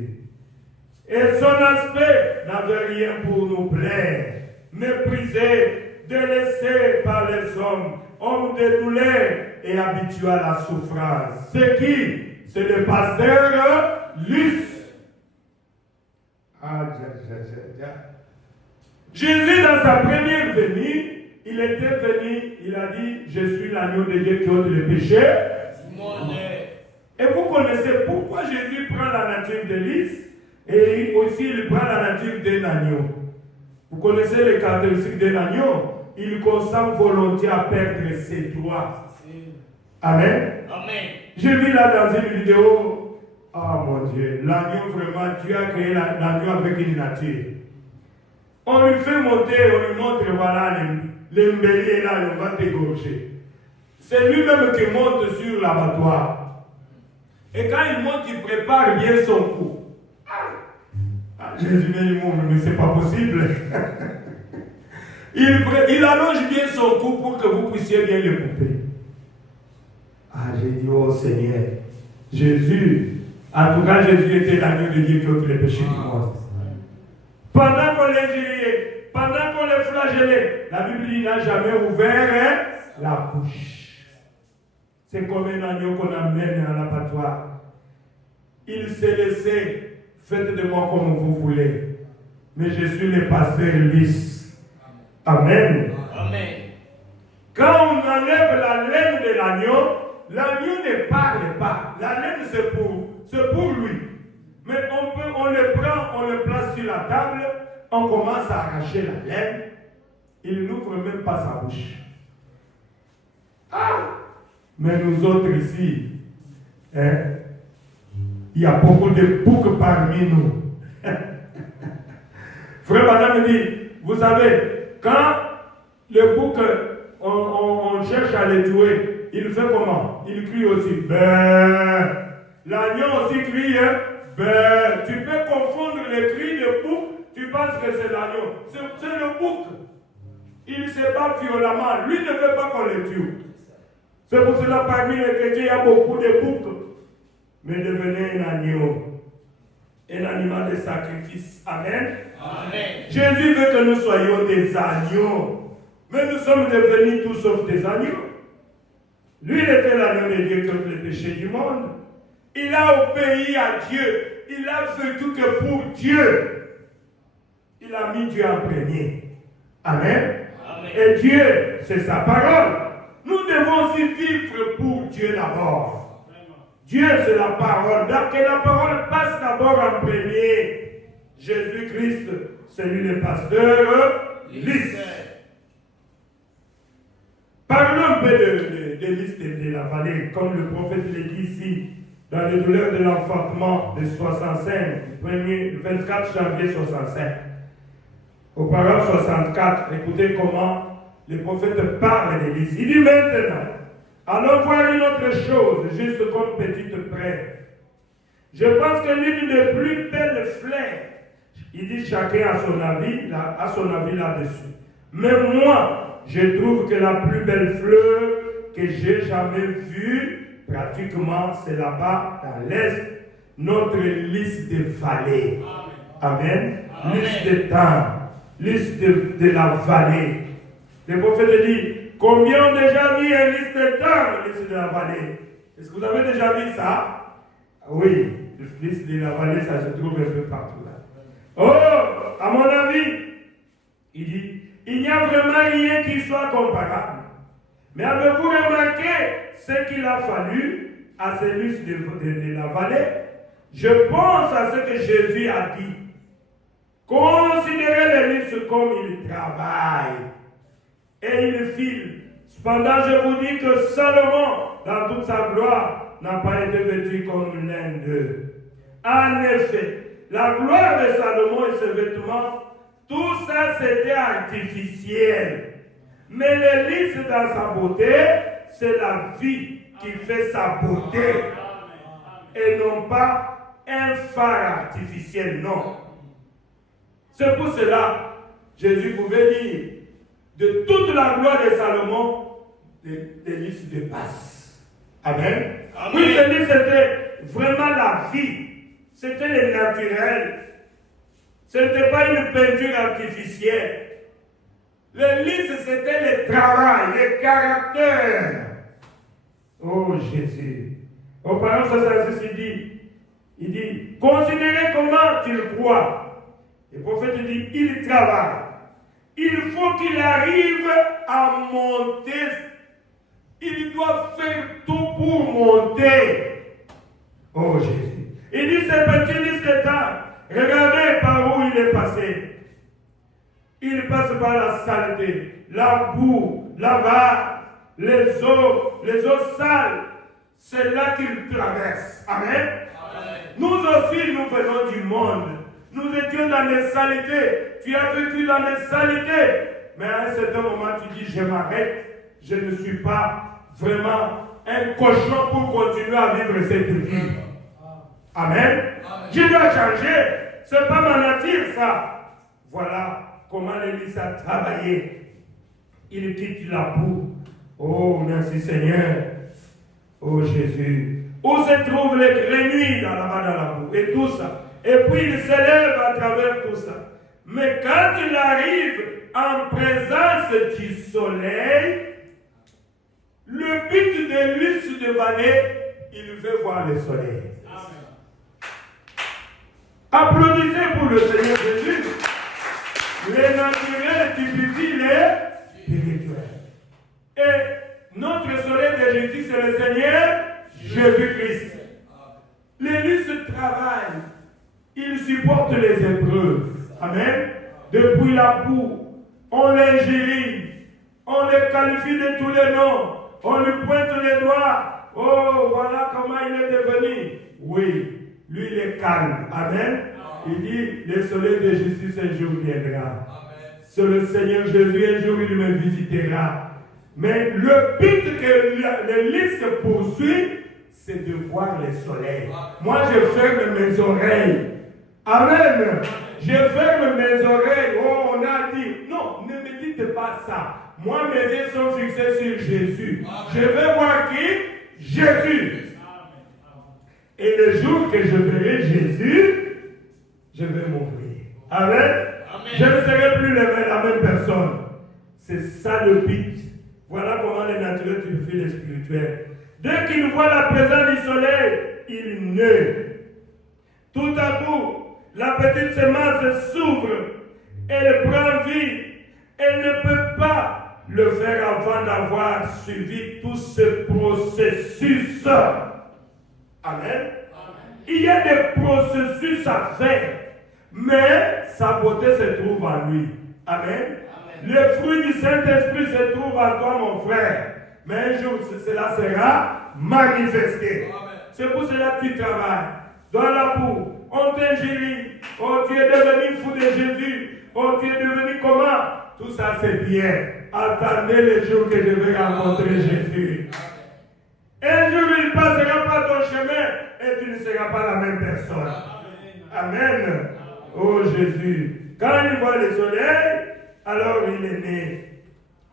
Et son aspect n'avait rien pour nous plaire. Méprisé, délaissé par les hommes de douleur et habitué à la souffrance. C'est qui? C'est le pasteur lisse. Jésus, dans sa première venue, il était venu, il a dit, je suis l'agneau de Dieu qui ôte le péché. Et vous connaissez pourquoi Jésus prend la nature de lys et aussi il prend la nature d'un agneau. Vous connaissez les caractéristiques d'un agneau. Il consent volontiers à perdre ses droits. Amen. Amen. J'ai vu là dans une vidéo, oh mon Dieu, l'agneau vraiment, Dieu a créé l'agneau avec une nature. On lui fait monter, on lui montre, voilà, l'embellie est là, on va t'égorger. C'est lui-même qui monte sur l'abattoir. Et quand il monte, il prépare bien son coup. Jésus m'a dit, mais c'est pas possible. Il allonge bien son cou pour que vous puissiez bien le couper. Ah, j'ai dit, oh Seigneur, Jésus, en tout cas, Jésus était l'agneau de Dieu qui ôte les péchés du monde. Pendant qu'on l'injuriait, pendant qu'on le flagellait, la Bible n'a jamais ouvert la bouche. C'est comme un agneau qu'on amène à l'abattoir. Il s'est laissé, faites de moi comme vous voulez. Mais je suis le pasteur lisse. Amen. Amen. Quand on enlève la laine de l'agneau ne parle pas. La laine, c'est pour lui. Mais on le prend, on le place sur la table, on commence à arracher la laine. Il n'ouvre même pas sa bouche. Ah! Mais nous autres ici, il y a beaucoup de boucs parmi nous. Frère Madame me dit, vous savez, quand le bouc, on cherche à le tuer, il fait comment? Il crie aussi, ben. L'agneau aussi crie, ben. Tu peux confondre les cris de bouc, tu penses que c'est l'agneau. C'est le bouc. Il se bat violemment. Lui ne veut pas qu'on le tue. C'est pour cela parmi les chrétiens, il y a beaucoup de boucs. Mais devenez un agneau. Un animal de sacrifice. Amen. Amen. Jésus veut que nous soyons des agneaux. Mais nous sommes devenus tous sauf des agneaux. Lui, il était l'agneau de Dieu contre le péché du monde. Il a obéi à Dieu. Il a vécu que pour Dieu. Il a mis Dieu en premier. Amen. Amen. Et Dieu, c'est sa parole. Nous devons aussi vivre pour Dieu d'abord. Dieu, c'est la parole. Donc, que la parole passe d'abord en premier. Jésus-Christ, c'est lui le pasteur lisse. Parlons un peu de liste de la vallée, comme le prophète le dit ici, dans les douleurs de l'enfantement de 65, le 24 janvier 65. Au paragraphe 64, écoutez comment le prophète parle de liste. Il dit maintenant, allons voir une autre chose, juste comme petite brève. Je pense que l'une des plus belles fleurs, il dit chacun a son avis là-dessus. Mais moi, je trouve que la plus belle fleur que j'ai jamais vue, pratiquement, c'est là-bas, dans l'Est, notre liste de vallées. Amen. Amen. Liste de temps, liste de la vallée. Le prophète dit, combien ont déjà vu une liste de temps, liste de la vallée? Est-ce que vous avez déjà vu ça? Oui, liste de la vallée, ça se trouve un peu partout là. Oh, à mon avis, il dit, il n'y a vraiment rien qui soit comparable. Mais avez-vous remarqué ce qu'il a fallu à ces listes de la vallée? Je pense à ce que Jésus a dit. Considérez les listes comme ils travaillent et ils filent. Cependant, je vous dis que Salomon, dans toute sa gloire, n'a pas été vêtu comme l'un d'eux. En effet, la gloire de Salomon et ses vêtements, tout ça c'était artificiel. Mais l'église dans sa beauté, c'est la vie qui fait sa beauté. Et non pas un phare artificiel, non. C'est pour cela, Jésus pouvait dire, de toute la gloire de Salomon, l'église dépasse. Amen. Amen. Oui, l'église c'était vraiment la vie. C'était le naturel. Ce n'était pas une peinture artificielle. L'église, c'était le travail, le caractère. Oh Jésus. Au paragraphe 66, il dit, considérez comment il croit. Le prophète dit, il travaille. Il faut qu'il arrive à monter. Il doit faire tout pour monter. Oh Jésus. Il dit, ce petit liste de temps, regardez par où il est passé. Il passe par la saleté, la boue, la vague, les eaux sales. C'est là qu'il traverse. Amen. Amen. Nous aussi, nous venons du monde. Nous étions dans les saletés. Tu as vécu dans les saletés. Mais à un certain moment, tu dis, je m'arrête. Je ne suis pas vraiment un cochon pour continuer à vivre cette vie. Amen. Amen. Je dois changer. Ce n'est pas ma nature, ça. Voilà comment l'Église a travaillé. Il quitte la boue. Oh, merci Seigneur. Oh Jésus. Où se trouvent les grenouilles là-bas dans la boue et tout ça. Et puis il s'élève à travers tout ça. Mais quand il arrive en présence du soleil, Le but de Lys de Vallée, il veut voir le soleil. Applaudissez pour le Seigneur Jésus. Les naturels typifient les spirituels. Et notre soleil de Jésus, c'est le Seigneur Jésus-Christ. Les Lys travaillent. Ils supportent les épreuves. Amen. Depuis la boue, on l'ingérie. On les qualifie de tous les noms. On lui pointe les doigts. Oh, voilà comment il est devenu. Oui, lui, il est calme. Amen. Il dit, le soleil de justice un jour viendra. C'est le Seigneur Jésus, un jour il me visitera. Mais le but que le Lys poursuit, c'est de voir le soleil. Moi, je ferme mes oreilles. Amen. Je ferme mes oreilles. Oh, on a dit, non, ne me dites pas ça. Moi, mes yeux sont fixés sur Jésus. Je veux voir qui? Jésus. Et le jour que je verrai Jésus, je vais m'ouvrir. Amen. Je ne serai plus la même personne. C'est ça le but. Voilà comment les naturels typifient les spirituels. Dès qu'il voit la présence du soleil, il naît. Tout à coup, la petite semence s'ouvre. Elle prend vie. Elle ne peut pas le faire avant d'avoir suivi tout ce processus. Amen. Il y a des processus à faire. Mais sa beauté se trouve en lui. Amen. Le fruit du Saint-Esprit se trouve en toi, mon frère. Mais un jour, cela sera manifesté. C'est pour cela que tu travailles. Dans la boue, on t'ingérie. Oh, tu es devenu fou de Jésus. Oh, tu es devenu comment? Tout ça, c'est bien. Attendez le jour que je vais rencontrer Jésus. Un jour, il passera par ton chemin et tu ne seras pas la même personne. Amen. Oh Jésus. Quand il voit le soleil, alors il est né.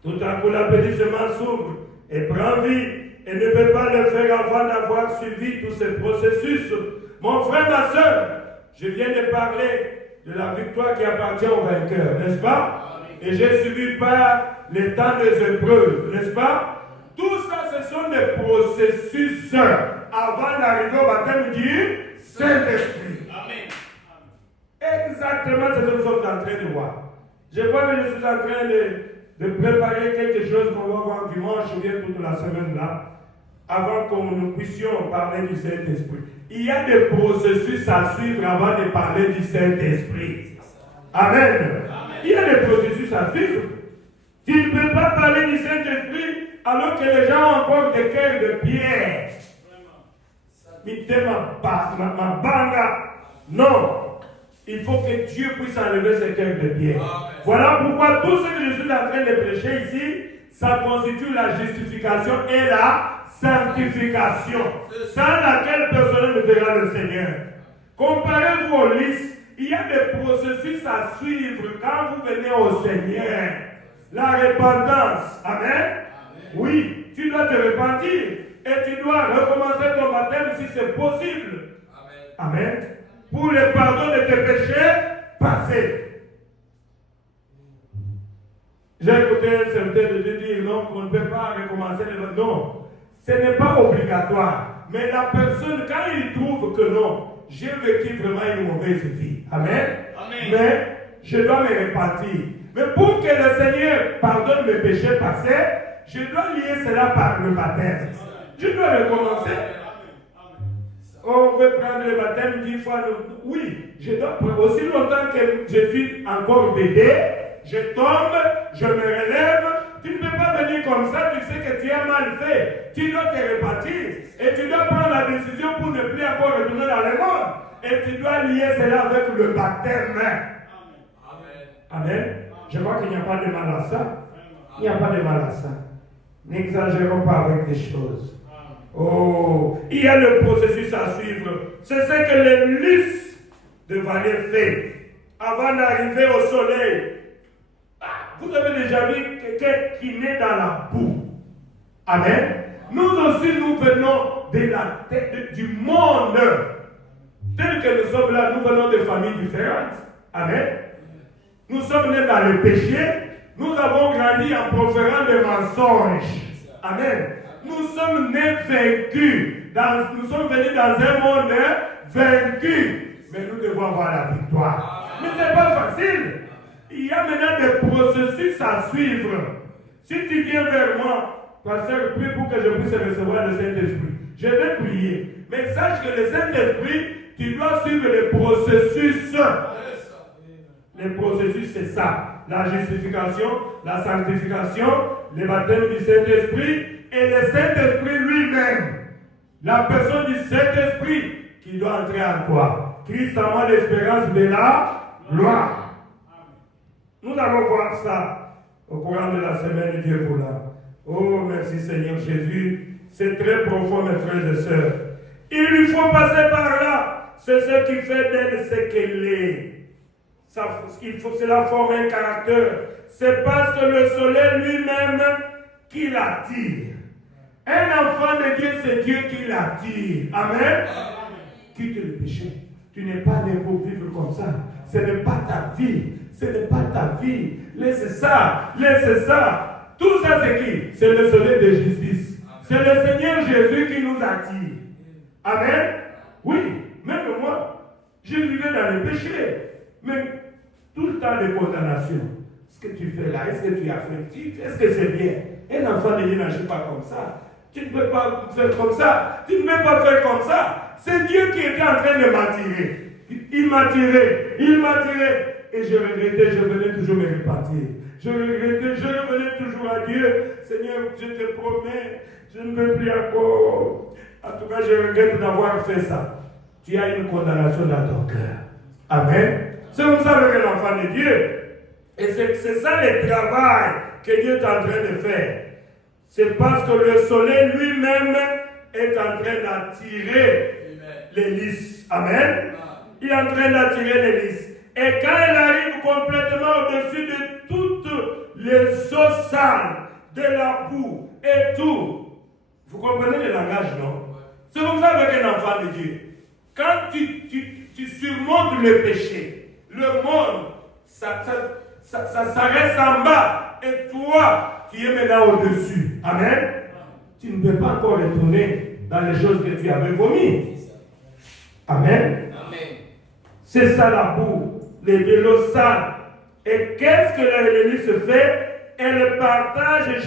Tout à coup, la petite semence s'ouvre et prend vie. Et ne peut pas le faire avant d'avoir suivi tous ces processus. Mon frère, ma soeur, je viens de parler de la victoire qui appartient au vainqueur, n'est-ce pas? Et j'ai suivi par les temps des épreuves, n'est-ce pas? Tout ça, ce sont des processus avant d'arriver au baptême du Saint-Esprit. Exactement ce que nous sommes en train de voir. Je vois que je suis en train de préparer quelque chose qu'on va voir dimanche ou bien toute la semaine là, avant que nous puissions parler du Saint-Esprit. Il y a des processus à suivre avant de parler du Saint-Esprit. Amen. Il y a des processus à suivre. Tu ne peux pas parler du Saint-Esprit alors que les gens ont encore des cœurs de pierre. Ma banga. Non. Il faut que Dieu puisse enlever ces cœurs de pierre. Voilà pourquoi tout ce que je suis en train de prêcher ici, ça constitue la justification et la sanctification, sans laquelle personne ne verra le Seigneur. Comparez-vous aux listes, il y a des processus à suivre quand vous venez au Seigneur. La repentance, amen. Oui, tu dois te repentir et tu dois recommencer ton baptême si c'est possible. Amen. Pour le pardon de tes péchés passés. J'ai écouté un certain de dire non, qu'on ne peut pas recommencer le baptême. Non, ce n'est pas obligatoire. Mais la personne, quand il trouve que non, j'ai vécu vraiment une mauvaise vie. Amen. Mais je dois me repentir. Mais pour que le Seigneur pardonne mes péchés passés, je dois lier cela par le baptême. Je dois recommencer. On veut prendre le baptême 10 fois. Oui, je dois, aussi longtemps que je suis encore bébé, je tombe, je me relève. Tu ne peux pas venir comme ça, tu sais que tu as mal fait. Tu dois te repentir. Et tu dois prendre la décision pour ne plus encore retourner dans le monde. Et tu dois lier cela avec le baptême. Amen. Je vois qu'il n'y a pas de mal à ça. Il n'y a pas de mal à ça. N'exagérons pas avec des choses. Oh, il y a le processus à suivre. C'est ce que le Lys de Vallée fait avant d'arriver au soleil. Vous avez déjà vu quelqu'un qui naît dans la boue. Amen. Nous aussi, nous venons de la tête du monde. Tel que nous sommes là, nous venons de familles différentes. Amen. Nous sommes nés dans le péché. Nous avons grandi en proférant des mensonges. Amen. Nous sommes nés vaincus. Nous sommes venus dans un monde vaincu. Mais nous devons avoir la victoire. Mais ce n'est pas facile. Il y a maintenant des processus à suivre. Si tu viens vers moi, pasteur, prie pour que je puisse recevoir le Saint-Esprit. Je vais prier. Mais sache que le Saint-Esprit, tu dois suivre les processus. Les processus, c'est ça. La justification, la sanctification, le baptême du Saint-Esprit et le Saint-Esprit lui-même. La personne du Saint-Esprit qui doit entrer en toi. Christ en moi l'espérance de la gloire. Nous allons voir ça au courant de la semaine, Dieu voulant. Oh, merci Seigneur Jésus. C'est très profond, mes frères et sœurs. Il lui faut passer par là. C'est ce qui fait d'elle ce qu'elle est. Cela forme un caractère. C'est parce que le soleil lui-même qui l'attire. Un enfant de Dieu, c'est Dieu qui l'attire. Amen. Quitte le péché. Tu n'es pas né pour vivre comme ça. Ce n'est pas ta vie. Ce n'est pas ta vie. Laisse ça. Laisse ça. Tout ça, c'est qui? C'est le soleil de justice. C'est le Seigneur Jésus qui nous attire. Amen. Oui, même moi, je vivais dans le péché. Mais tout le temps de condamnation. Ce que tu fais là, est-ce que tu as fait? Est-ce que c'est bien? Un enfant de Dieu n'agit pas comme ça. Tu ne peux pas faire comme ça. Tu ne peux pas faire comme ça. C'est Dieu qui était en train de m'attirer. Il m'a tiré. Il m'a tiré. Et je regrettais, je venais toujours me repentir. Je regrettais, je revenais toujours à Dieu. Seigneur, je te promets, je ne veux plus encore. En tout cas, je regrette d'avoir fait ça. Tu as une condamnation dans ton cœur. Amen. C'est comme ça avec l'enfant de Dieu. Et c'est ça le travail que Dieu est en train de faire. C'est parce que le soleil lui-même est en train d'attirer les lys. Amen. Il est en train d'attirer les lys. Et quand elle arrive complètement au-dessus de toutes les eaux sales, de la boue et tout, vous comprenez le langage, non? C'est comme ça avec un enfant de Dieu. Quand tu surmontes le péché, le monde, ça reste en bas. Et toi, tu es maintenant au-dessus. Amen. Tu ne peux pas encore retourner dans les choses que tu avais vomies. Amen. Amen. C'est ça la boue, de l'eau sale. Et qu'est-ce que l'ennemi se fait? Elle partage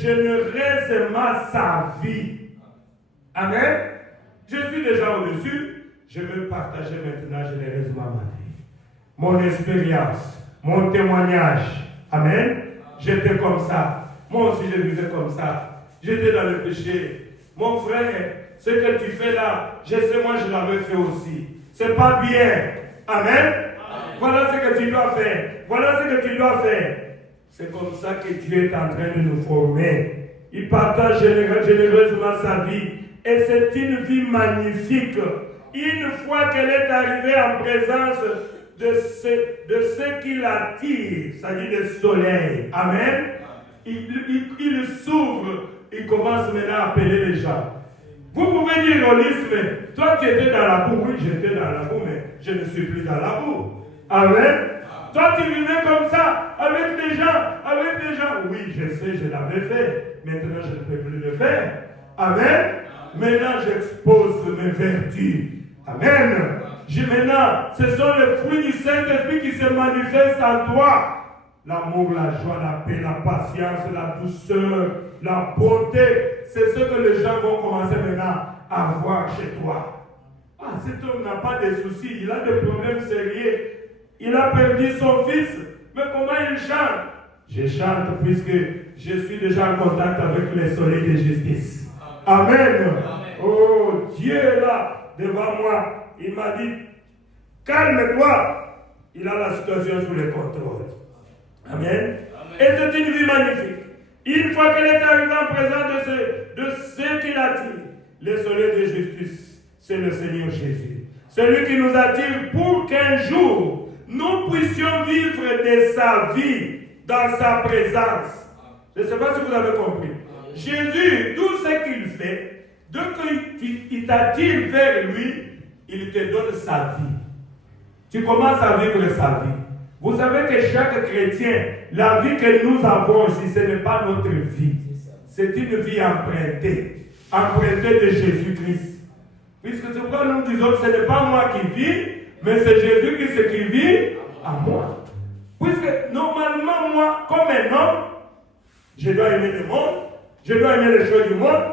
généreusement sa vie. Amen. Je suis déjà au-dessus. Je veux partager maintenant généreusement ma vie. Mon expérience, mon témoignage. Amen. J'étais comme ça. Moi aussi, je vivais comme ça. J'étais dans le péché. Mon frère, ce que tu fais là, je sais, moi, je l'avais fait aussi. C'est pas bien. Amen. Voilà ce que tu dois faire. Voilà ce que tu dois faire. C'est comme ça que Dieu est en train de nous former. Il partage généreusement sa vie. Et c'est une vie magnifique. Une fois qu'elle est arrivée en présence de ce qui l'attire, c'est-à-dire le soleil. Amen. Il s'ouvre. Il commence maintenant à appeler les gens. Vous pouvez dire au lycée, toi tu étais dans la boue. Oui, j'étais dans la boue, mais je ne suis plus dans la boue. Amen. Toi tu vivais comme ça, avec des gens. Oui, je sais, je l'avais fait. Maintenant, je ne peux plus le faire. Amen. Maintenant, j'expose mes vertus. Amen. Maintenant, ce sont les fruits du Saint-Esprit qui se manifestent en toi. L'amour, la joie, la paix, la patience, la douceur, la bonté. C'est ce que les gens vont commencer maintenant à voir chez toi. Ah, cet homme n'a pas de soucis. Il a des problèmes sérieux. Il a perdu son fils. Mais comment il chante? Je chante puisque je suis déjà en contact avec le soleil de justice. Amen. Amen. Oh, Dieu est là devant moi. Il m'a dit, calme-toi. Il a la situation sous le contrôle. Amen. Amen. Et c'est une vie magnifique. Une fois qu'elle est arrivée en présence de ceux qui l'attirent, le soleil de justice, c'est le Seigneur Jésus. Celui qui nous attire pour qu'un jour, nous puissions vivre de sa vie dans sa présence. Je ne sais pas si vous avez compris. Jésus, tout ce qu'il fait, dès qu'il t'attire vers lui, il te donne sa vie. Tu commences à vivre sa vie. Vous savez que chaque chrétien, la vie que nous avons ici, ce n'est pas notre vie. c'est une vie empruntée de Jésus-Christ. Puisque c'est pourquoi nous disons que ce n'est pas moi qui vis, mais c'est Jésus-Christ qui vit en moi. Puisque normalement, moi, comme un homme, je dois aimer le monde, je dois aimer les choses du monde,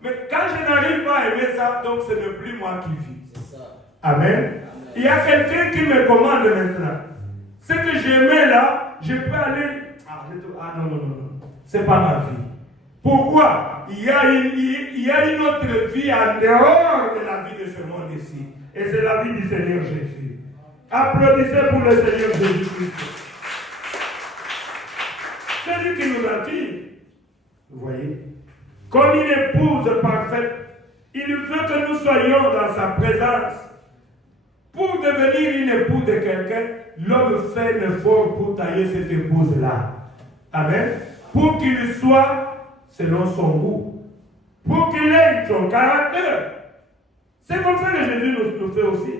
mais quand je n'arrive pas à aimer ça, donc ce n'est plus moi qui vis. Amen. Il y a quelqu'un qui me commande maintenant. Ce que j'aimais là, je peux aller. Non. C'est pas ma vie. Pourquoi? Il y a une autre vie en dehors de la vie de ce monde ici. Et c'est la vie du Seigneur Jésus. Applaudissez pour le Seigneur Jésus-Christ. C'est lui qui nous attire. Vous voyez? Comme une épouse parfaite, il veut que nous soyons dans sa présence. Pour devenir une épouse de quelqu'un, l'homme fait un effort pour tailler cette épouse-là. Amen. Pour qu'il soit selon son goût. Pour qu'il ait son caractère. C'est comme ça que Jésus nous fait aussi.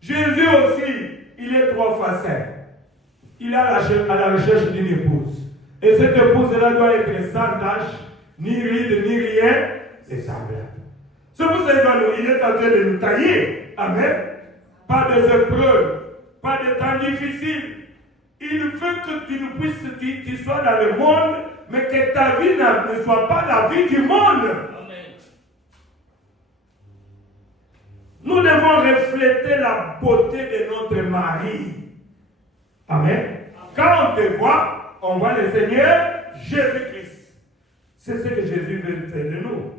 Jésus aussi, il est 3 fois saint. Il est à la recherche d'une épouse. Et cette épouse-là doit être sans tache, ni ride, ni rien, et semblable. C'est pour ça qu'il est en train de nous tailler. Amen. Pas des épreuves, pas de temps difficiles. Il veut que tu sois dans le monde, mais que ta vie ne soit pas la vie du monde. Amen. Nous devons refléter la beauté de notre mari. Amen. Quand on te voit, on voit le Seigneur Jésus-Christ. C'est ce que Jésus veut faire de nous.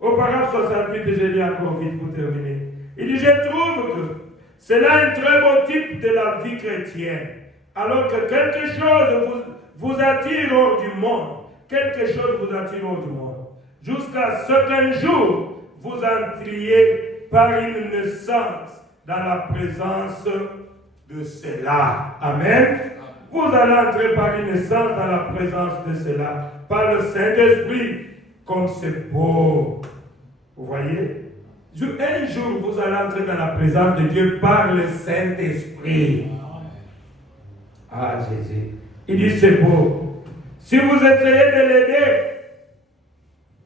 Au paragraphe 68, je lis encore vite pour terminer. Il dit, je trouve que c'est là un très beau type de la vie chrétienne. Alors que quelque chose vous attire hors du monde. Quelque chose vous attire hors du monde. Jusqu'à ce qu'un jour, vous entriez par une naissance dans la présence de cela. Amen. Vous allez entrer par une naissance dans la présence de cela. Par le Saint-Esprit. Comme c'est beau. Vous voyez? Un jour, vous allez entrer dans la présence de Dieu par le Saint-Esprit. Ah, Jésus. Il dit, c'est beau. Si vous essayez de l'aider,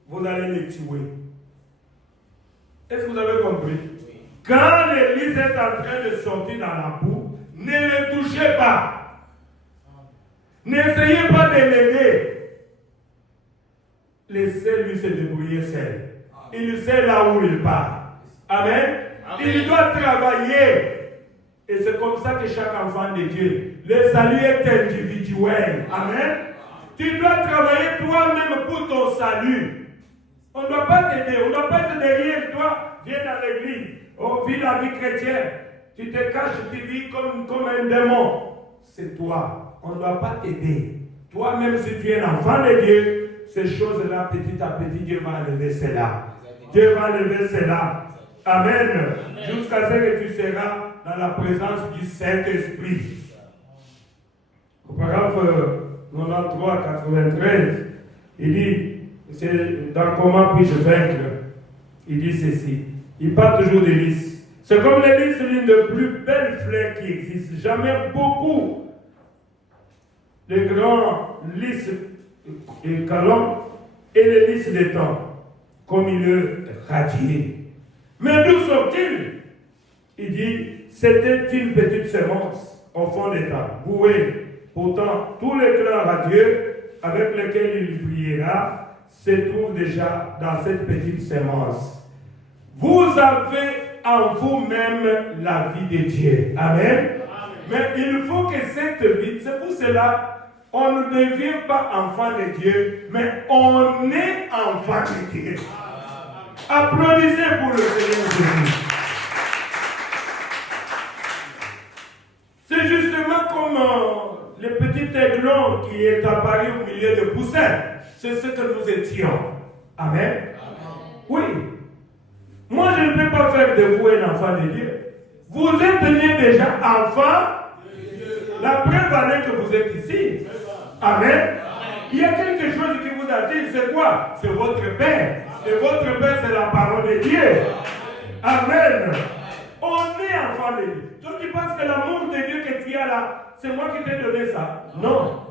vous allez le tuer. Est-ce que vous avez compris? Quand l'Église est en train de sortir dans la boue, ne le touchez pas. N'essayez pas de l'aider. Laissez-lui se débrouiller seul. Il sait là où il part. Amen. Il doit travailler. Et c'est comme ça que chaque enfant de Dieu, le salut est individuel. Amen. Tu dois travailler toi-même pour ton salut. On ne doit pas t'aider. On ne doit pas être derrière toi. Viens dans l'église. On vit la vie chrétienne. Tu te caches, tu vis comme un démon. C'est toi. On ne doit pas t'aider. Toi-même, si tu es un enfant de Dieu, ces choses-là, petit à petit, Dieu va enlever cela. Dieu va enlever cela. Amen. Jusqu'à ce que tu seras dans la présence du Saint-Esprit. Au paragraphe 93, il dit, c'est dans comment puis-je vaincre? Il dit ceci. Il parle toujours des lys. C'est comme les lys, l'une des plus belles fleurs qui existent. Jamais beaucoup de grands lys et calons et les lys des temps, comme il est radié. Mais d'où sort-il? Il dit, c'était une petite semence au fond des temps, bouée. Pourtant, tous les clans radieux avec lesquels il priera se trouvent déjà dans cette petite semence. Vous avez en vous-même la vie de Dieu. Amen. Mais il faut que cette vie, c'est pour cela, on ne devient pas enfant de Dieu, mais on est enfant de Dieu. Applaudissez pour le Seigneur Jésus. C'est justement comme le petit aiglon qui est apparu au milieu de poussins. C'est ce que nous étions. Amen. Oui. Moi, je ne peux pas faire de vous un enfant de Dieu. Vous êtes né déjà enfant. La preuve en est que vous êtes ici. Amen. Il y a quelque chose qui vous attire. C'est quoi? C'est votre Père. Et votre Père, c'est la parole de Dieu. Amen. On est enfant de Dieu. Donc tu penses que l'amour de Dieu que tu as là, c'est moi qui t'ai donné ça? Non.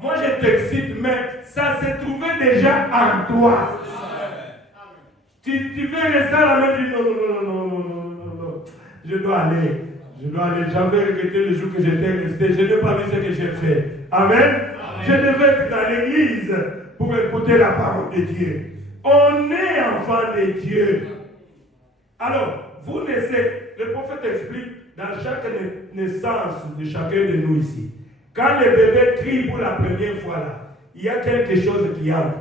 Moi, je t'excite, mais ça s'est trouvé déjà en toi. Tu veux rester à la main, tu dis non. Je dois aller. J'avais regretté le jour que j'étais resté. Je n'ai pas vu ce que j'ai fait. Amen. Je devais être dans l'église pour écouter la parole de Dieu. On est enfant de Dieu. Alors, vous naissez. Le prophète explique dans chaque naissance de chacun de nous ici. Quand le bébé crie pour la première fois là, il y a quelque chose qui entre.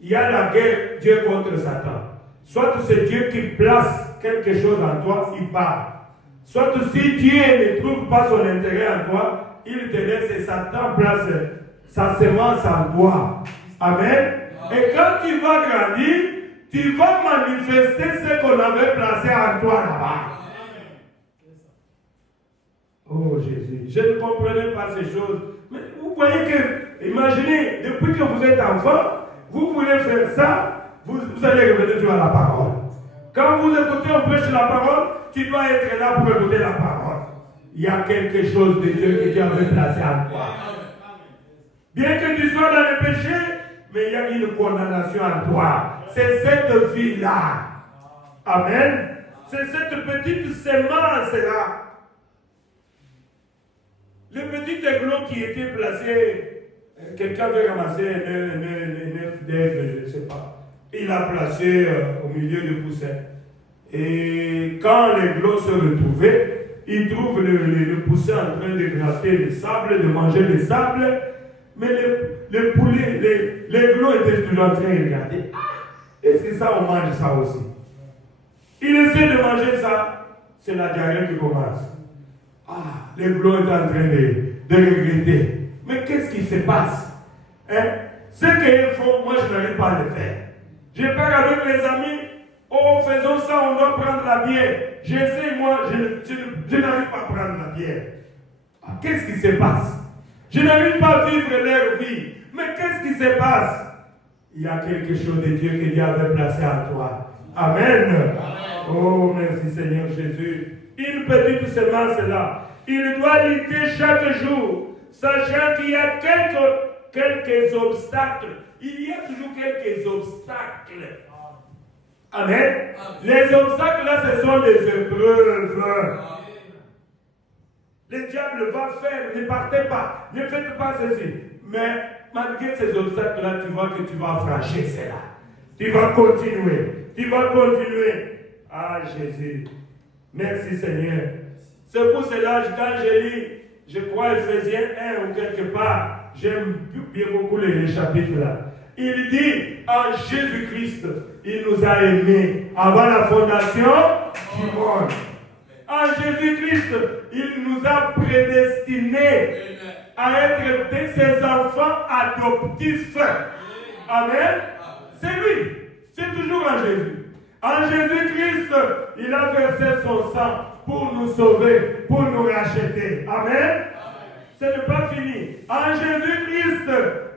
Il y a la guerre Dieu contre Satan. Soit c'est Dieu qui place quelque chose en toi, il part. Soit si Dieu ne trouve pas son intérêt en toi, il te laisse et Satan place sa semence en toi. Amen. Et quand tu vas grandir, tu vas manifester ce qu'on avait placé en toi là-bas. Oh Jésus, je ne comprenais pas ces choses. Mais vous voyez que, imaginez, depuis que vous êtes enfant, vous voulez faire ça, vous allez revenir sur la parole. Quand vous écoutez, on prêche la parole, tu dois être là pour écouter la parole. Il y a quelque chose de Dieu que Dieu avait placé en toi. Bien que tu sois dans le péché, mais il y a une condamnation en toi. C'est cette vie-là. Amen. C'est cette petite semence-là. Le petit aiglon qui était placé, quelqu'un veut ramasser un œuf d'aigle, je ne sais pas. Il l'a placé au milieu du poussin. Et quand l'aiglon se retrouvait, il trouve le poussin en train de gratter le sable, de manger le sable. Mais le poulet, l'aiglon était toujours en train de regarder. Est-ce que ça, on mange ça aussi? Il essaie de manger ça, c'est la diarrhée qui commence. L'aiglon est en train de regretter. Mais qu'est-ce qui se passe? Ce qu'ils font, moi je n'arrive pas à le faire. Je pars avec les amis, faisons ça, on doit prendre la bière. J'essaie, moi, je n'arrive pas à prendre la bière. Qu'est-ce qui se passe? Je n'arrive pas à vivre leur vie. Mais qu'est-ce qui se passe? Il y a quelque chose de Dieu que Dieu avait placé en toi. Amen. Oh, merci Seigneur Jésus. Une petite semence là. Il doit lutter chaque jour, sachant qu'il y a quelques obstacles. Il y a toujours quelques obstacles. Amen. Les obstacles là, ce sont des épreuves. Le diable va faire, ne partez pas, ne faites pas ceci. Mais malgré ces obstacles là, tu vois que tu vas franchir cela. Tu vas continuer. Ah Jésus. Merci Seigneur. C'est pour cela, quand je lis, je crois Ephésiens 1 ou quelque part, j'aime bien beaucoup les chapitres là. Il dit, en Jésus-Christ, il nous a aimés avant la fondation du monde. En Jésus-Christ, il nous a prédestinés à être ses enfants adoptifs. Amen. C'est lui. C'est toujours en Jésus. En Jésus-Christ, il a versé son sang pour nous sauver, pour nous racheter. Amen. Ce n'est pas fini. En Jésus-Christ,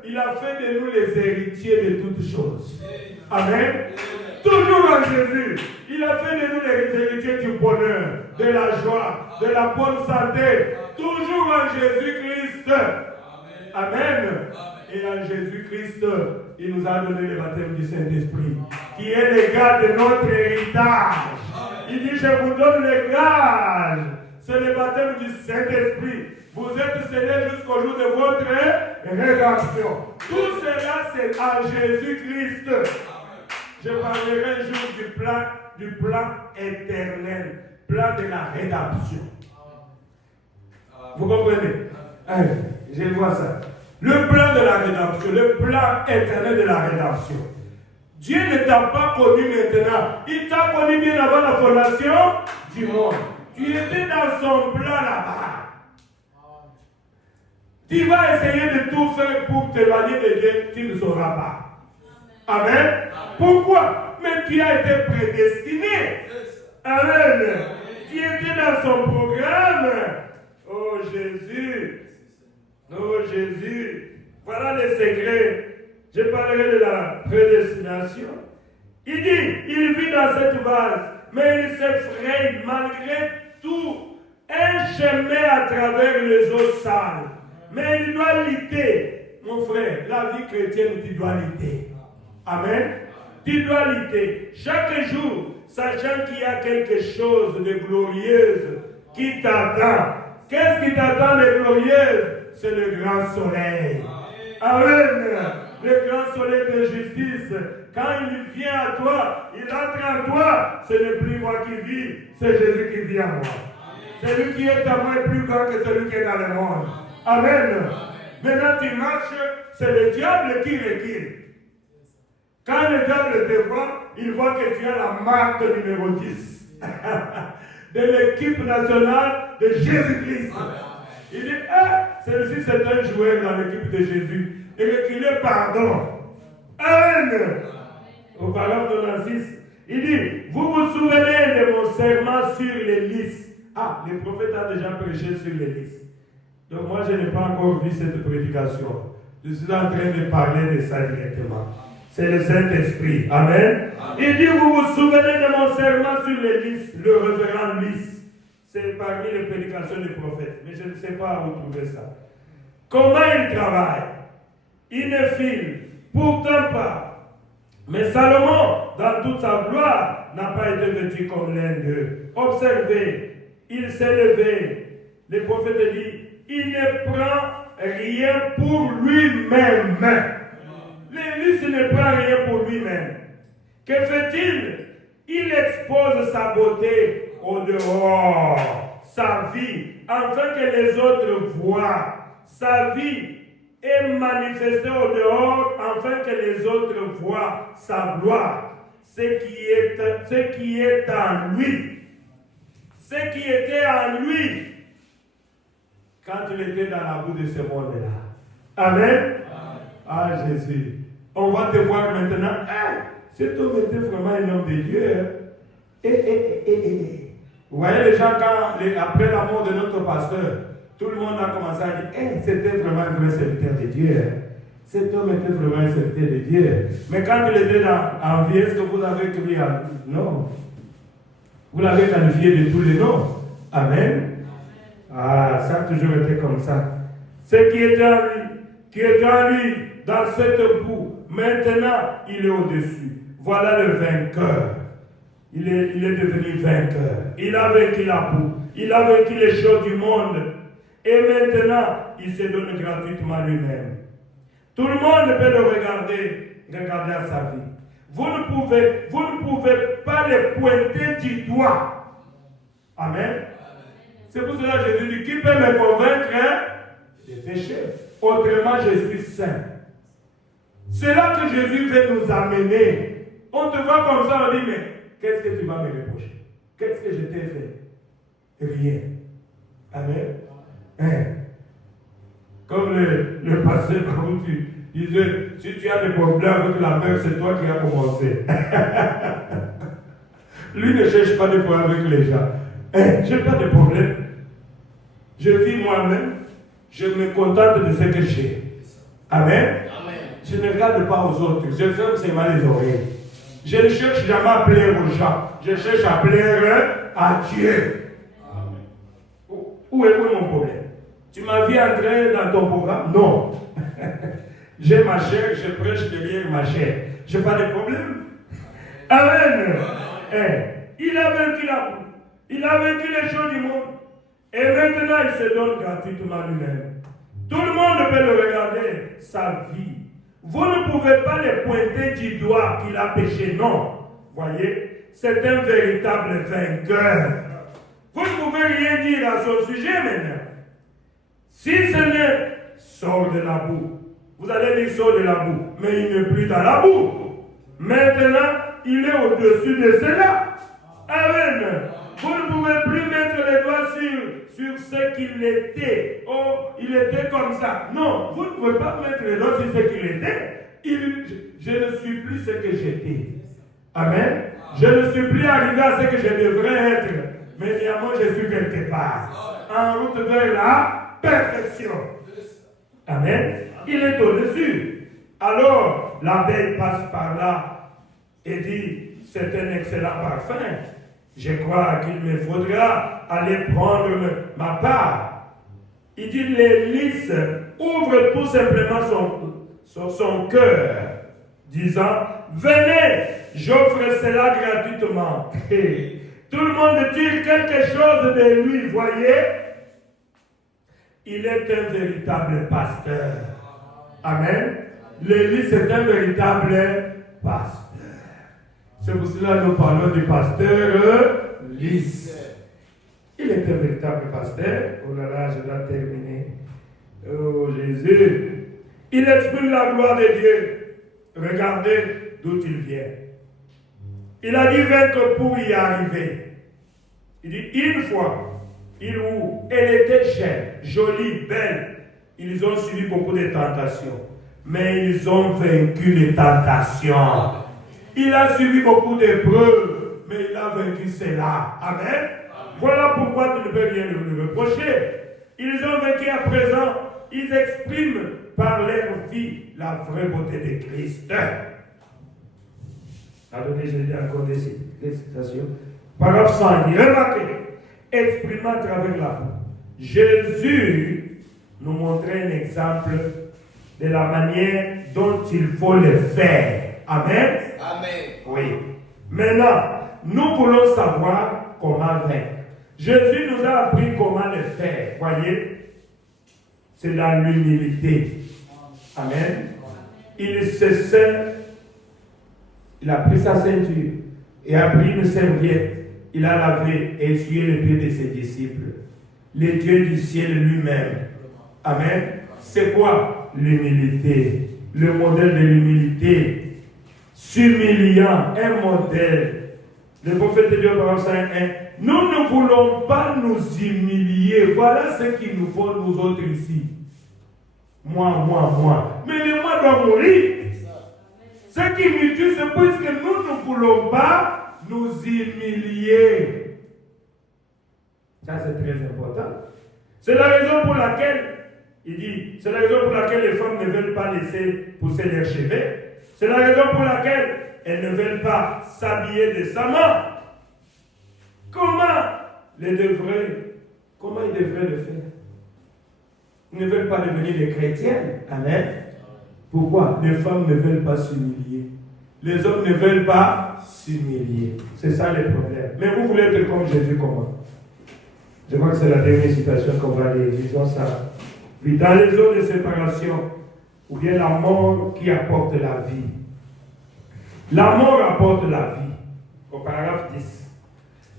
il a fait de nous les héritiers de toutes choses. Amen. Toujours en Jésus, il a fait de nous les héritiers du bonheur, de la joie, de la bonne santé. Toujours en Jésus-Christ. Amen. Et en Jésus-Christ, il nous a donné le baptême du Saint-Esprit, qui est le gage de notre héritage. Il dit, je vous donne le gage. C'est le baptême du Saint-Esprit. Vous êtes scellés jusqu'au jour de votre rédemption. Tout cela, c'est en Jésus-Christ. Je parlerai un jour du plan éternel, plan de la rédemption. Vous comprenez? Je vois ça. Le plan de la rédemption, le plan éternel de la rédemption. Dieu ne t'a pas connu maintenant. Il t'a connu bien avant la fondation du monde. Tu étais dans son plan là-bas. Tu vas essayer de tout faire pour t'éloigner de Dieu, tu ne sauras pas. Amen. Pourquoi? Mais tu as été prédestiné. Amen. Tu étais dans son programme. Oh Jésus. Oh Jésus. Voilà les secrets. Je parlerai de la prédestination. Il dit, il vit dans cette vase, mais il s'effraie malgré tout un chemin à travers les eaux sales. Mais il doit lutter. mon frère, la vie chrétienne, tu dois lutter. Amen. Tu dois lutter chaque jour, sachant qu'il y a quelque chose de glorieux qui t'attend. Qu'est-ce qui t'attend de glorieux? C'est le grand soleil. Amen. Le grand soleil de justice. Quand il vient à toi, il entre en toi, ce n'est plus moi qui vis, c'est Jésus qui vit en moi. Celui qui est à moi est plus grand que celui qui est dans le monde. Amen. Maintenant tu marches, c'est le diable qui recule. Quand le diable te voit, il voit que tu as la marque numéro 10 de l'équipe nationale de Jésus-Christ. Il dit, celui-ci c'est un joueur dans l'équipe de Jésus. Et qu'il est pardon. Amen. Au paragraphe 96, il dit, vous vous souvenez de mon serment sur les lys. Le prophète a déjà prêché sur les lys. Donc moi je n'ai pas encore vu cette prédication. Je suis en train de parler de ça directement. C'est le Saint-Esprit. Amen. Il dit, vous vous souvenez de mon serment sur les lys, le révérend Lys. C'est parmi les prédications des prophètes. Mais je ne sais pas où trouver ça. Comment il travaille? Il ne file pourtant pas. Mais Salomon, dans toute sa gloire, n'a pas été vêtu comme l'un d'eux. Observez, il s'est levé. Le prophète dit, il ne prend rien pour lui-même. L'Église ne prend rien pour lui-même. Que fait-il? Il expose sa beauté au dehors, sa vie, afin que les autres voient. Sa vie est manifestée au dehors, afin que les autres voient sa gloire. Ce qui est en lui. Ce qui était en lui quand il était dans la boue de ce monde-là. Amen. Jésus. On va te voir maintenant. Cet homme était vraiment un homme de Dieu. Vous voyez les gens, après la mort de notre pasteur, tout le monde a commencé à dire, c'était vraiment un vrai serviteur de Dieu. Cet homme était vraiment un serviteur de Dieu. Mais quand il était en vie, est-ce que vous avez crié à lui? Non. Vous l'avez qualifié de tous les noms. Amen. Ça a toujours été comme ça. Ce qui est en lui, dans cette boue, maintenant, il est au-dessus. Voilà le vainqueur. Il est devenu vainqueur. Il a vaincu la boue. Il a vaincu les choses du monde. Et maintenant, il se donne gratuitement lui-même. Tout le monde peut le regarder à sa vie. Vous ne pouvez pas le pointer du doigt. Amen. C'est pour cela que Jésus dit, qui peut me convaincre des péchés? Autrement, je suis saint. C'est là que Jésus veut nous amener. On te voit comme ça, on dit, mais qu'est-ce que tu vas me reprocher? Qu'est-ce que je t'ai fait? Rien. Amen. Comme le pasteur où tu disais, si tu as des problèmes avec la mère, c'est toi qui as commencé. Lui ne cherche pas de problème avec les gens. Je n'ai pas de problème. Je vis moi-même. Je me contente de ce que j'ai. Amen. Je ne regarde pas aux autres. Je ferme seulement les oreilles. Je ne cherche jamais à plaire aux gens. Je cherche à plaire à Dieu. Où est mon problème? Tu m'as vu entrer dans ton programme? Non. J'ai ma chair, je prêche derrière ma chair. Je n'ai pas de problème. Amen. Il a vaincu la boue. Il a vaincu les choses du monde. Et maintenant, il se donne gratuitement lui-même. Tout le monde peut le regarder, sa vie. Vous ne pouvez pas le pointer du doigt qu'il a péché, non. Voyez, c'est un véritable vainqueur. Vous ne pouvez rien dire à son sujet maintenant. Si ce n'est sort de la boue, vous allez dire sort de la boue, mais il n'est plus dans la boue. Maintenant, il est au-dessus de cela. Amen. Vous ne pouvez plus mettre les doigts sur ce qu'il était. Oh, il était comme ça. Non, vous ne pouvez pas mettre les doigts sur ce qu'il était. Je ne suis plus ce que j'étais. Amen. Je ne suis plus arrivé à ce que je devrais être. Mais néanmoins, je suis quelque part. En route vers la perfection. Amen. Il est au-dessus. Alors, l'abeille passe par là et dit, c'est un excellent parfum. Je crois qu'il me faudra aller prendre ma part. Il dit l'Église ouvre tout simplement son cœur, disant, venez, j'offre cela gratuitement. Et tout le monde dit quelque chose de lui, voyez. Il est un véritable pasteur. Amen. L'Église est un véritable pasteur. C'est pour cela que nous parlons du pasteur Lys. Il est un véritable pasteur. Oh là là, je dois terminer. Oh Jésus. Il exprime la gloire de Dieu. Regardez d'où il vient. Il a dit vaincre pour y arriver. Il dit une fois, elle était jeune, jolie, belle. Ils ont subi beaucoup de tentations. Mais ils ont vaincu les tentations. Il a subi beaucoup d'épreuves, mais il a vaincu cela. Amen. Voilà pourquoi tu ne peux rien lui reprocher. Ils ont vaincu à présent. Ils expriment par leur vie la vraie beauté de Christ. Attendez, je dis encore des citations. Paragraphe 100, remarquez, exprimant à travers la peau. Jésus nous montrait un exemple de la manière dont il faut le faire. Amen. Amen. Oui. Maintenant, nous voulons savoir comment vaincre. Jésus nous a appris comment le faire. Voyez, c'est dans l'humilité. Amen. Il se sert, il a pris sa ceinture et a pris une serviette. Il a lavé et essuyé les pieds de ses disciples. Le Dieu du ciel lui-même. Amen. C'est quoi l'humilité? Le modèle de l'humilité. S'humiliant, un modèle. Le prophète de Dieu, par exemple, nous ne voulons pas nous humilier. Voilà ce qu'il nous faut, nous autres ici. Moi. Mais le moi doit mourir. Ce qui me tue, c'est parce que nous ne voulons pas nous humilier. Ça, c'est très important. C'est la raison pour laquelle, il dit, c'est la raison pour laquelle les femmes ne veulent pas laisser pousser leurs cheveux. C'est la raison pour laquelle elles ne veulent pas s'habiller décemment. Comment ils devraient le faire? Ils ne veulent pas devenir des chrétiennes. Amen. Pourquoi? Les femmes ne veulent pas s'humilier. Les hommes ne veulent pas s'humilier. C'est ça le problème. Mais vous voulez être comme Jésus, comment? Je crois que c'est la dernière citation qu'on va lire. Disons ça. Puis dans les eaux de séparation, ou bien la mort qui apporte la vie. La mort apporte la vie. Au paragraphe 10.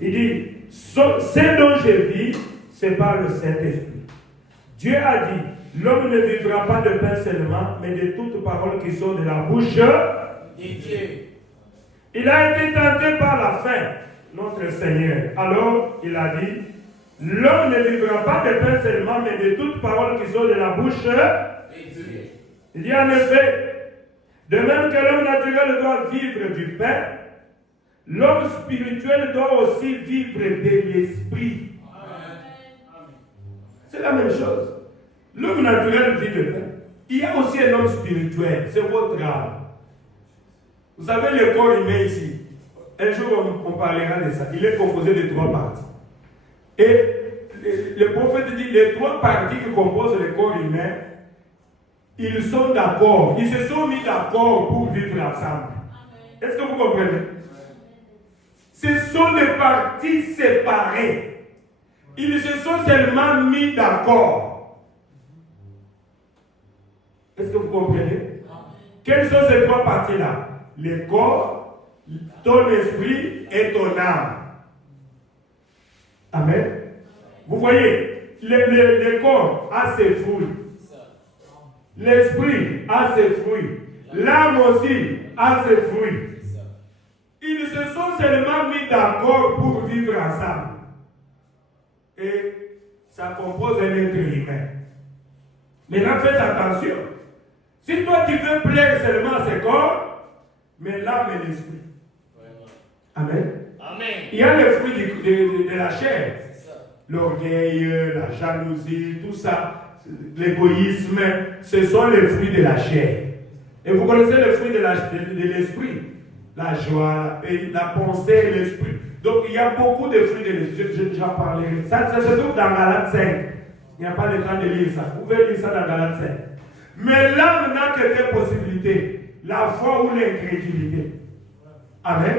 Il dit, ce dont je vis, c'est par le Saint-Esprit. Dieu a dit, l'homme ne vivra pas de pain seulement, mais de toutes paroles qui sortent de la bouche de Dieu. Il a été tenté par la faim, notre Seigneur. Alors, il a dit, l'homme ne vivra pas de pain seulement, mais de toutes paroles qui sortent de la bouche de Dieu. Il dit en effet, de même que l'homme naturel doit vivre du pain, l'homme spirituel doit aussi vivre de l'esprit. C'est la même chose. L'homme naturel vit de pain. Il y a aussi un homme spirituel, c'est votre âme. Vous savez le corps humain ici. Un jour on parlera de ça. Il est composé de 3 parties. Et le prophète dit les 3 parties qui composent le corps humain, ils sont d'accord. Ils se sont mis d'accord pour vivre ensemble. Est-ce que vous comprenez? Ce sont des parties séparées. Ils se sont seulement mis d'accord. Est-ce que vous comprenez? Quelles sont ces 3 parties-là? Le corps, ton esprit et ton âme. Amen. Vous voyez, le corps a ses fruits. L'esprit a ses fruits. L'âme aussi a ses fruits. Ils se sont seulement mis d'accord pour vivre ensemble. Et ça compose un être humain. Maintenant, faites attention. Si toi tu veux plaire seulement à ce corps, mais l'âme et l'esprit. Amen. Amen. Il y a les fruits de la chair. L'orgueil, la jalousie, tout ça, l'égoïsme, ce sont les fruits de la chair. Et vous connaissez les fruits de l'esprit. La joie, la pensée, l'esprit. Donc il y a beaucoup de fruits de l'esprit. J'en parlerai. Ça se trouve dans Galates 5. Il n'y a pas le temps de lire ça. Vous pouvez lire ça dans Galates 5. Mais l'âme n'a que deux possibilités. La foi ou l'incrédulité. Amen.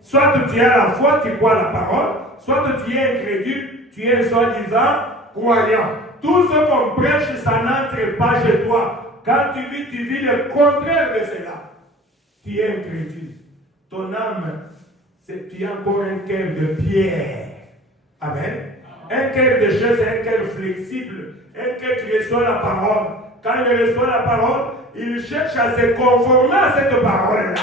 Soit tu as la foi, tu crois la parole. Soit tu es incrédule, tu es soi-disant croyant. Tout ce qu'on prêche, ça n'entre pas chez toi. Quand tu vis le contraire de cela. Tu es incrédule. Ton âme, tu as encore un cœur de pierre. Amen. Un cœur de chair, c'est un cœur flexible. Un cœur qui reçoit la parole. Quand il reçoit la parole, il cherche à se conformer à cette parole-là.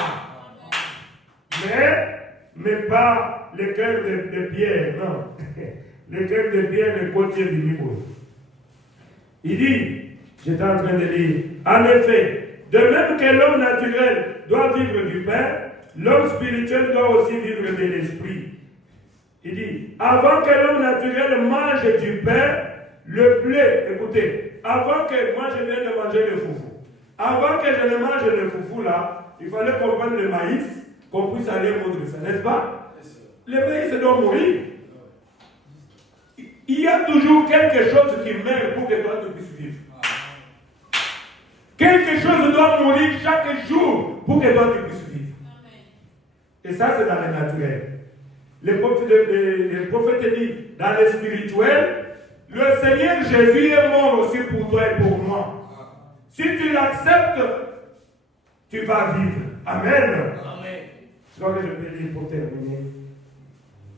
Mais pas le cœur de pierre, non. Le cœur de pierre, le côté du niveau. Il dit, j'étais en train de lire, en effet, de même que l'homme naturel doit vivre du pain, l'homme spirituel doit aussi vivre de l'esprit. Il dit, avant que l'homme naturel mange du pain, le blé, écoutez, avant que moi je vienne de manger le foufou, avant que je ne mange le foufou là, il fallait qu'on prenne le maïs, qu'on puisse aller moudre ça, n'est-ce pas? Le maïs doit mourir. Il y a toujours quelque chose qui meurt pour que toi tu puisses vivre. Quelque chose doit mourir chaque jour pour que toi tu puisses vivre. Et ça c'est dans le naturel. Le prophète dit, dans le spirituel, le Seigneur Jésus est mort aussi pour toi et pour moi. Si tu l'acceptes, tu vas vivre. Amen. C'est ce que je peux dire pour terminer.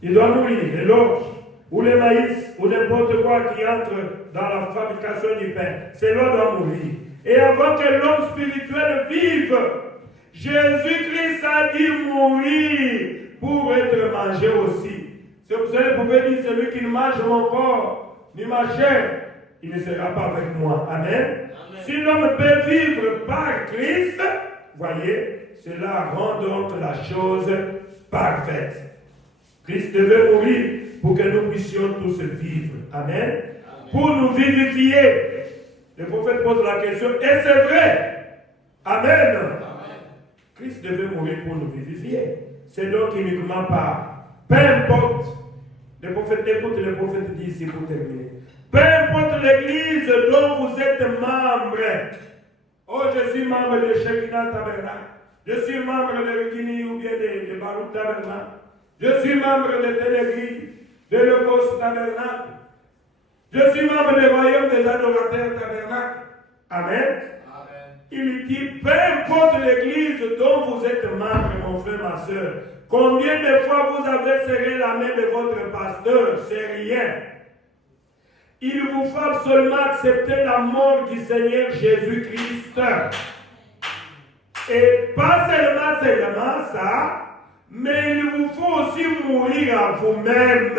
Il doit mourir, et l'orge, ou le maïs, ou n'importe quoi qui entre dans la fabrication du pain. Cela doit mourir. Et avant que l'homme spirituel vive, Jésus-Christ a dit mourir pour être mangé aussi. C'est pour ça que vous pouvez dire, celui qui mange mon corps, ni ma chair, il ne sera pas avec moi. Amen. Amen. Si l'homme peut vivre par Christ, voyez, cela rend donc la chose parfaite. Christ devait mourir pour que nous puissions tous vivre. Amen. Amen. Pour nous vivifier. Le prophète pose la question, et c'est vrai. Amen. Amen. Christ devait mourir pour nous vivifier. C'est donc uniquement par. Peu importe. Le prophète, écoute, le prophète dit ici pour terminer. Peu importe l'église dont vous êtes membre. Oh, je suis membre de Shekinah Tabernacle. Je suis membre de Guinée ou bien de Baruch Tabernacle. Je suis membre de telle église, de Logos Tabernacle. Je suis membre du royaume des adorateurs Tabernacle. Amen. Il dit, peu importe l'église dont vous êtes membre, mon frère, ma soeur, combien de fois vous avez serré la main de votre pasteur, c'est rien. Il vous faut absolument accepter la mort du Seigneur Jésus-Christ. Et pas seulement ça, mais il vous faut aussi mourir à vous-même.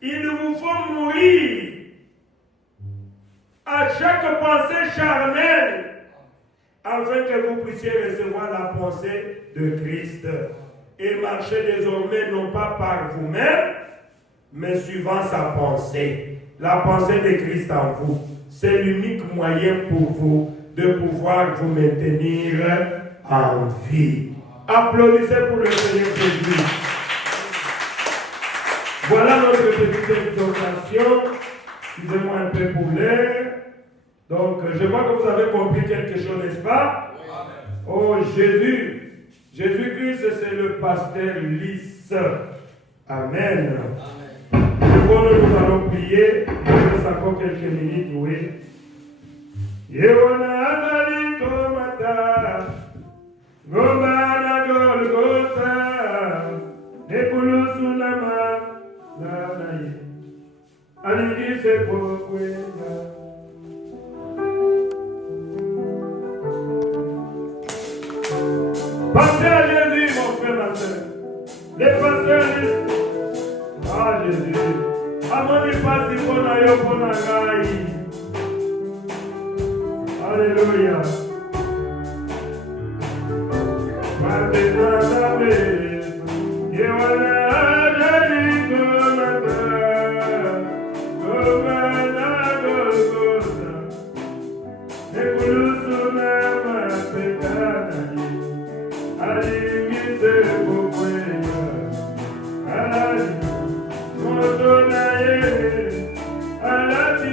Il vous faut mourir à chaque pensée charnelle, afin que vous puissiez recevoir la pensée de Christ et marcher désormais non pas par vous-même, mais suivant sa pensée. La pensée de Christ en vous. C'est l'unique moyen pour vous de pouvoir vous maintenir en vie. Applaudissez pour le Seigneur Jésus. Voilà notre petite exhortation. Excusez-moi un peu pour l'air. Donc, je vois que vous avez compris quelque chose, n'est-ce pas? Oh, Jésus-Christ, c'est le pasteur lisse. Amen. Bon, nous allons prier. Il reste encore quelques minutes, oui. Yehona Azali Komata, Gobana Golgotha, Nekulu Sunama, Nanaye, Alingi Sepokwena. Pensez à Jésus, mon frère, ma soeur. Les pasteurs disent, ah Jésus, amoni pasi pona yo pona gai. Alléluia. Maintenant, Yewana Ajari Komata, Gobana Golgotha, Nekulu Sunama Pekana. Alingize kukwenya, alati moto na ye, alati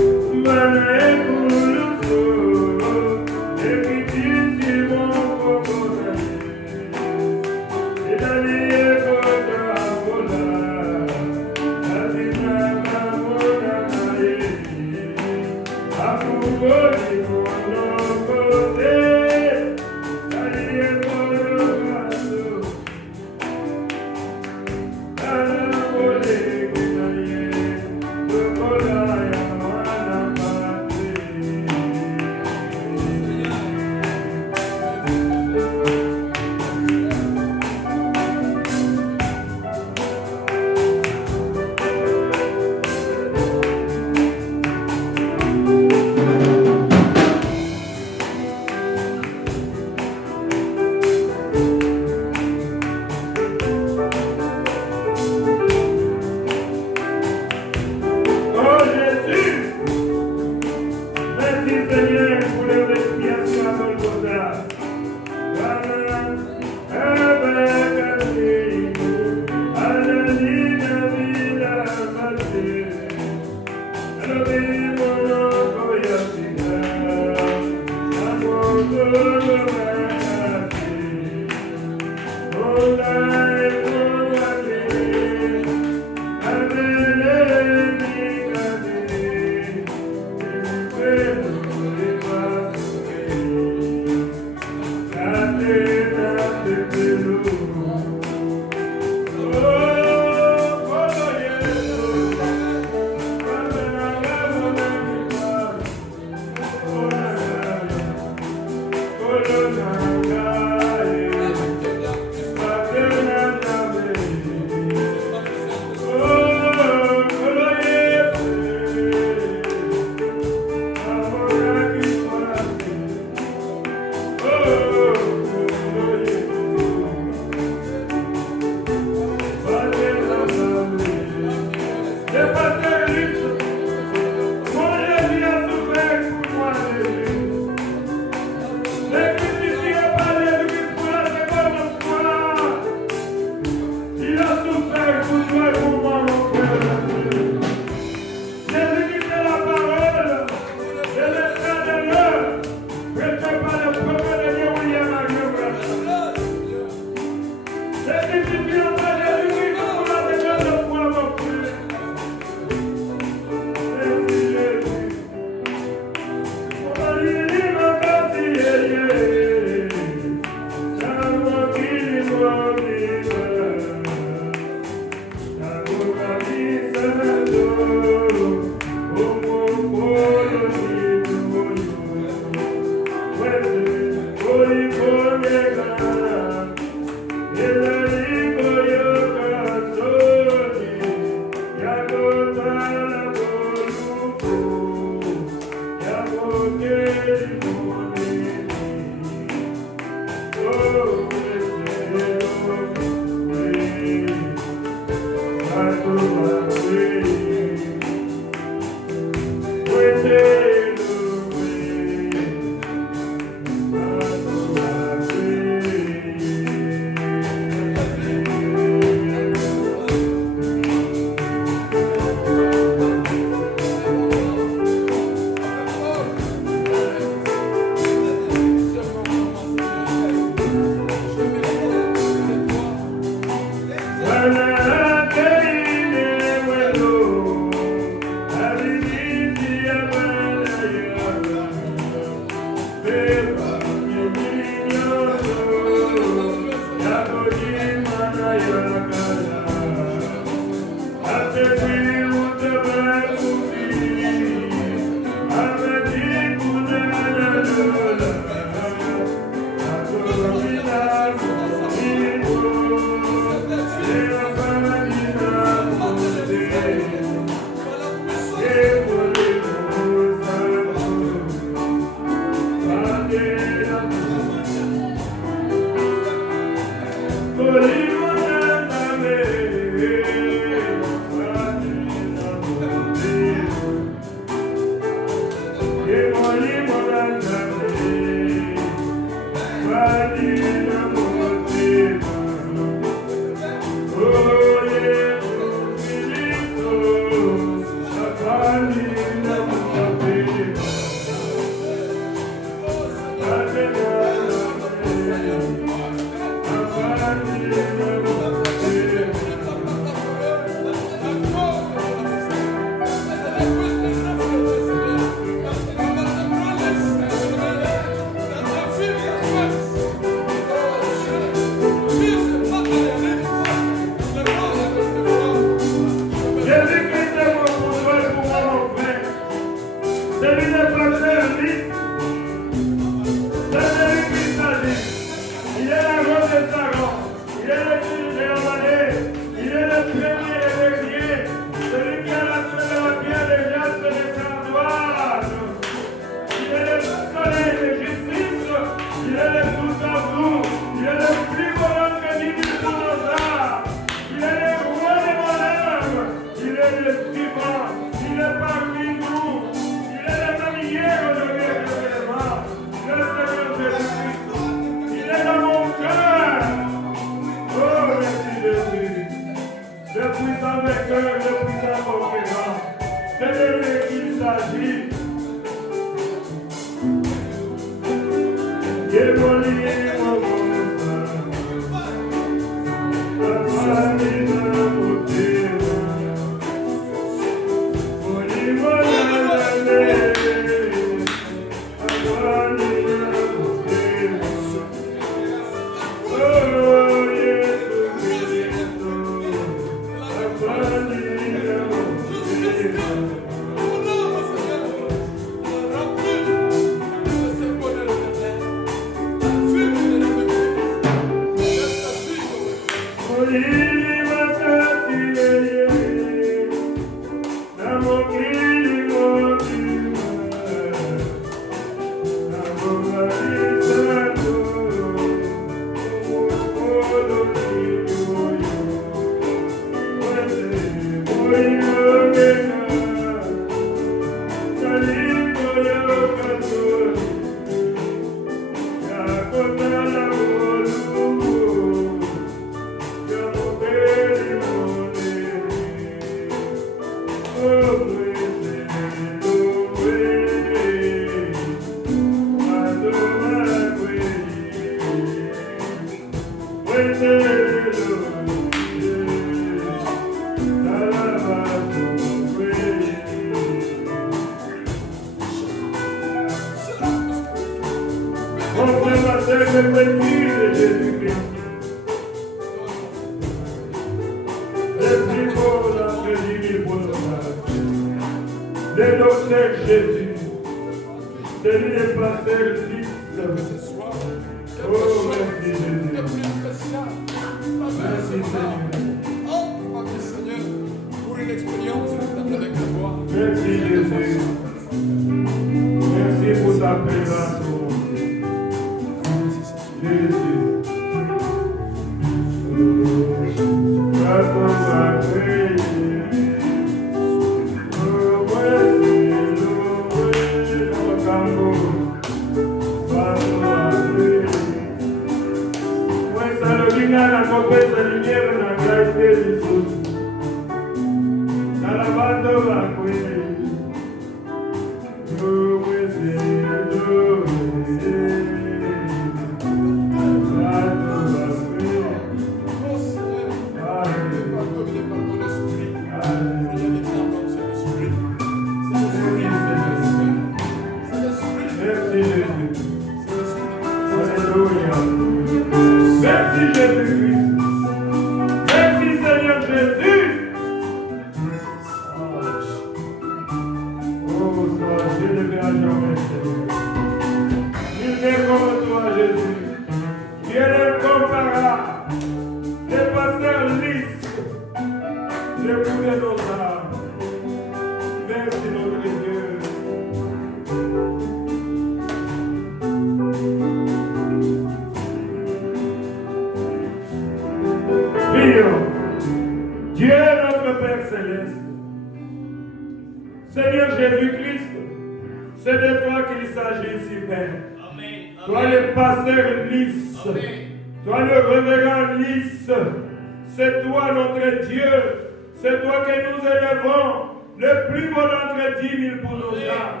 C'est toi notre Dieu, c'est toi que nous élevons, le plus beau d'entre 10 000 pour nos âmes.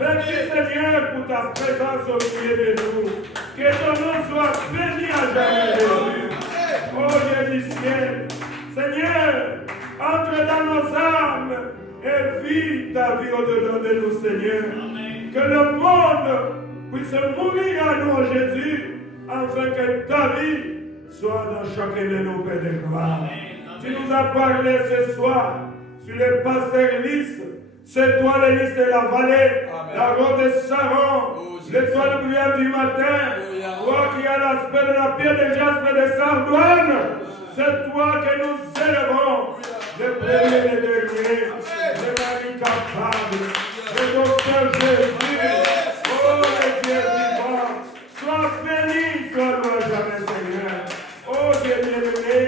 Merci Seigneur pour ta présence au milieu de nous. Que ton nom soit béni à jamais, Jésus. Oh Dieu du ciel, Seigneur, entre dans nos âmes et vis ta vie au-dedans de nous, Seigneur. Que le monde puisse mourir à nous, Jésus, afin que ta vie soit dans chacun de nos Pères de gloire. Tu nous as parlé ce soir sur les pasteurs lisses. C'est toi le lys de la vallée, la route de Saron, l'étoile brillante du matin, toi qui as l'aspect de la pierre de jaspe de Sardouane. C'est toi que nous élevons, le premier et le dernier, le mari capable, le docteur Jésus. Oh, le Dieu vivant, sois béni, sois loué jamais, Seigneur. Oh, Dieu bien-aimé,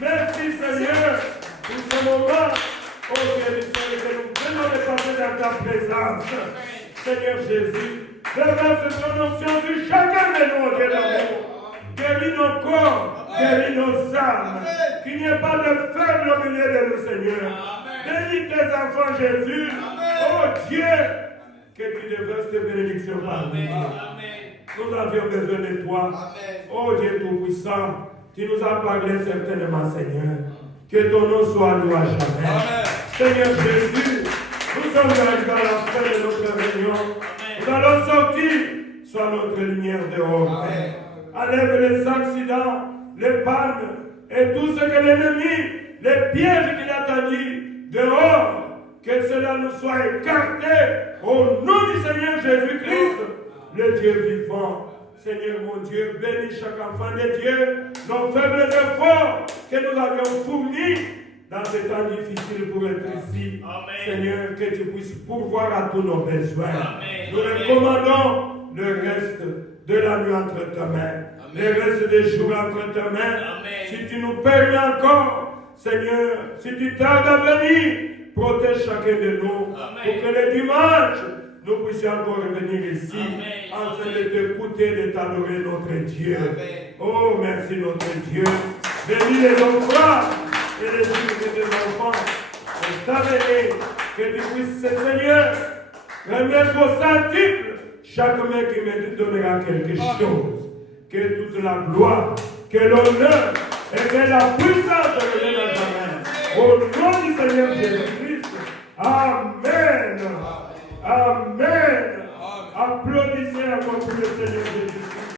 merci, Seigneur, pour ce moment. Oh, Dieu du ciel, que nous venons de passer dans ta présence. Seigneur Jésus, déverse ton onction sur chacun de nous, Dieu d'amour. Guéris nos corps, guéris nos âmes. Qu'il n'y ait pas de faible au milieu de nous, Seigneur. Bénis tes enfants, Jésus. Oh Dieu, que tu déverses tes bénédictions par nous. Nous avions besoin de toi. Oh Dieu Tout-Puissant, tu nous as parlé certainement, Seigneur. Que ton nom soit loué à jamais. Seigneur Jésus, nous sommes arrivés à la fin de notre réunion. Nous allons sortir, sois notre lumière dehors. Enlève les accidents, les pannes et tout ce que l'ennemi, les pièges qu'il a tendus dehors, que cela nous soit écarté au nom du Seigneur Jésus-Christ, le Dieu vivant. Seigneur mon Dieu, bénis chaque enfant de Dieu, nos faibles efforts que nous avions fournis dans ces temps difficiles pour être ici. Seigneur, que tu puisses pourvoir à tous nos besoins. Nous recommandons le reste de la nuit entre ta main, le reste des jours entre ta main. Si tu nous permets encore, Seigneur, si tu tardes à venir, protège chacun de nous pour que le dimanche, nous puissions encore revenir ici, afin de t'écouter, de t'adorer notre Dieu. Oh, merci notre Dieu. Bénis les enfants et les filles de tes enfants. Et t'amener que tu puisses, Seigneur, remettre au centuple chaque main qui me donnera quelque chose. Que toute la gloire, que l'honneur et que la puissance reviennent à jamais. Au nom du Seigneur Jésus-Christ. Amen. Amen. Applaudissez encore pour le Seigneur Jésus.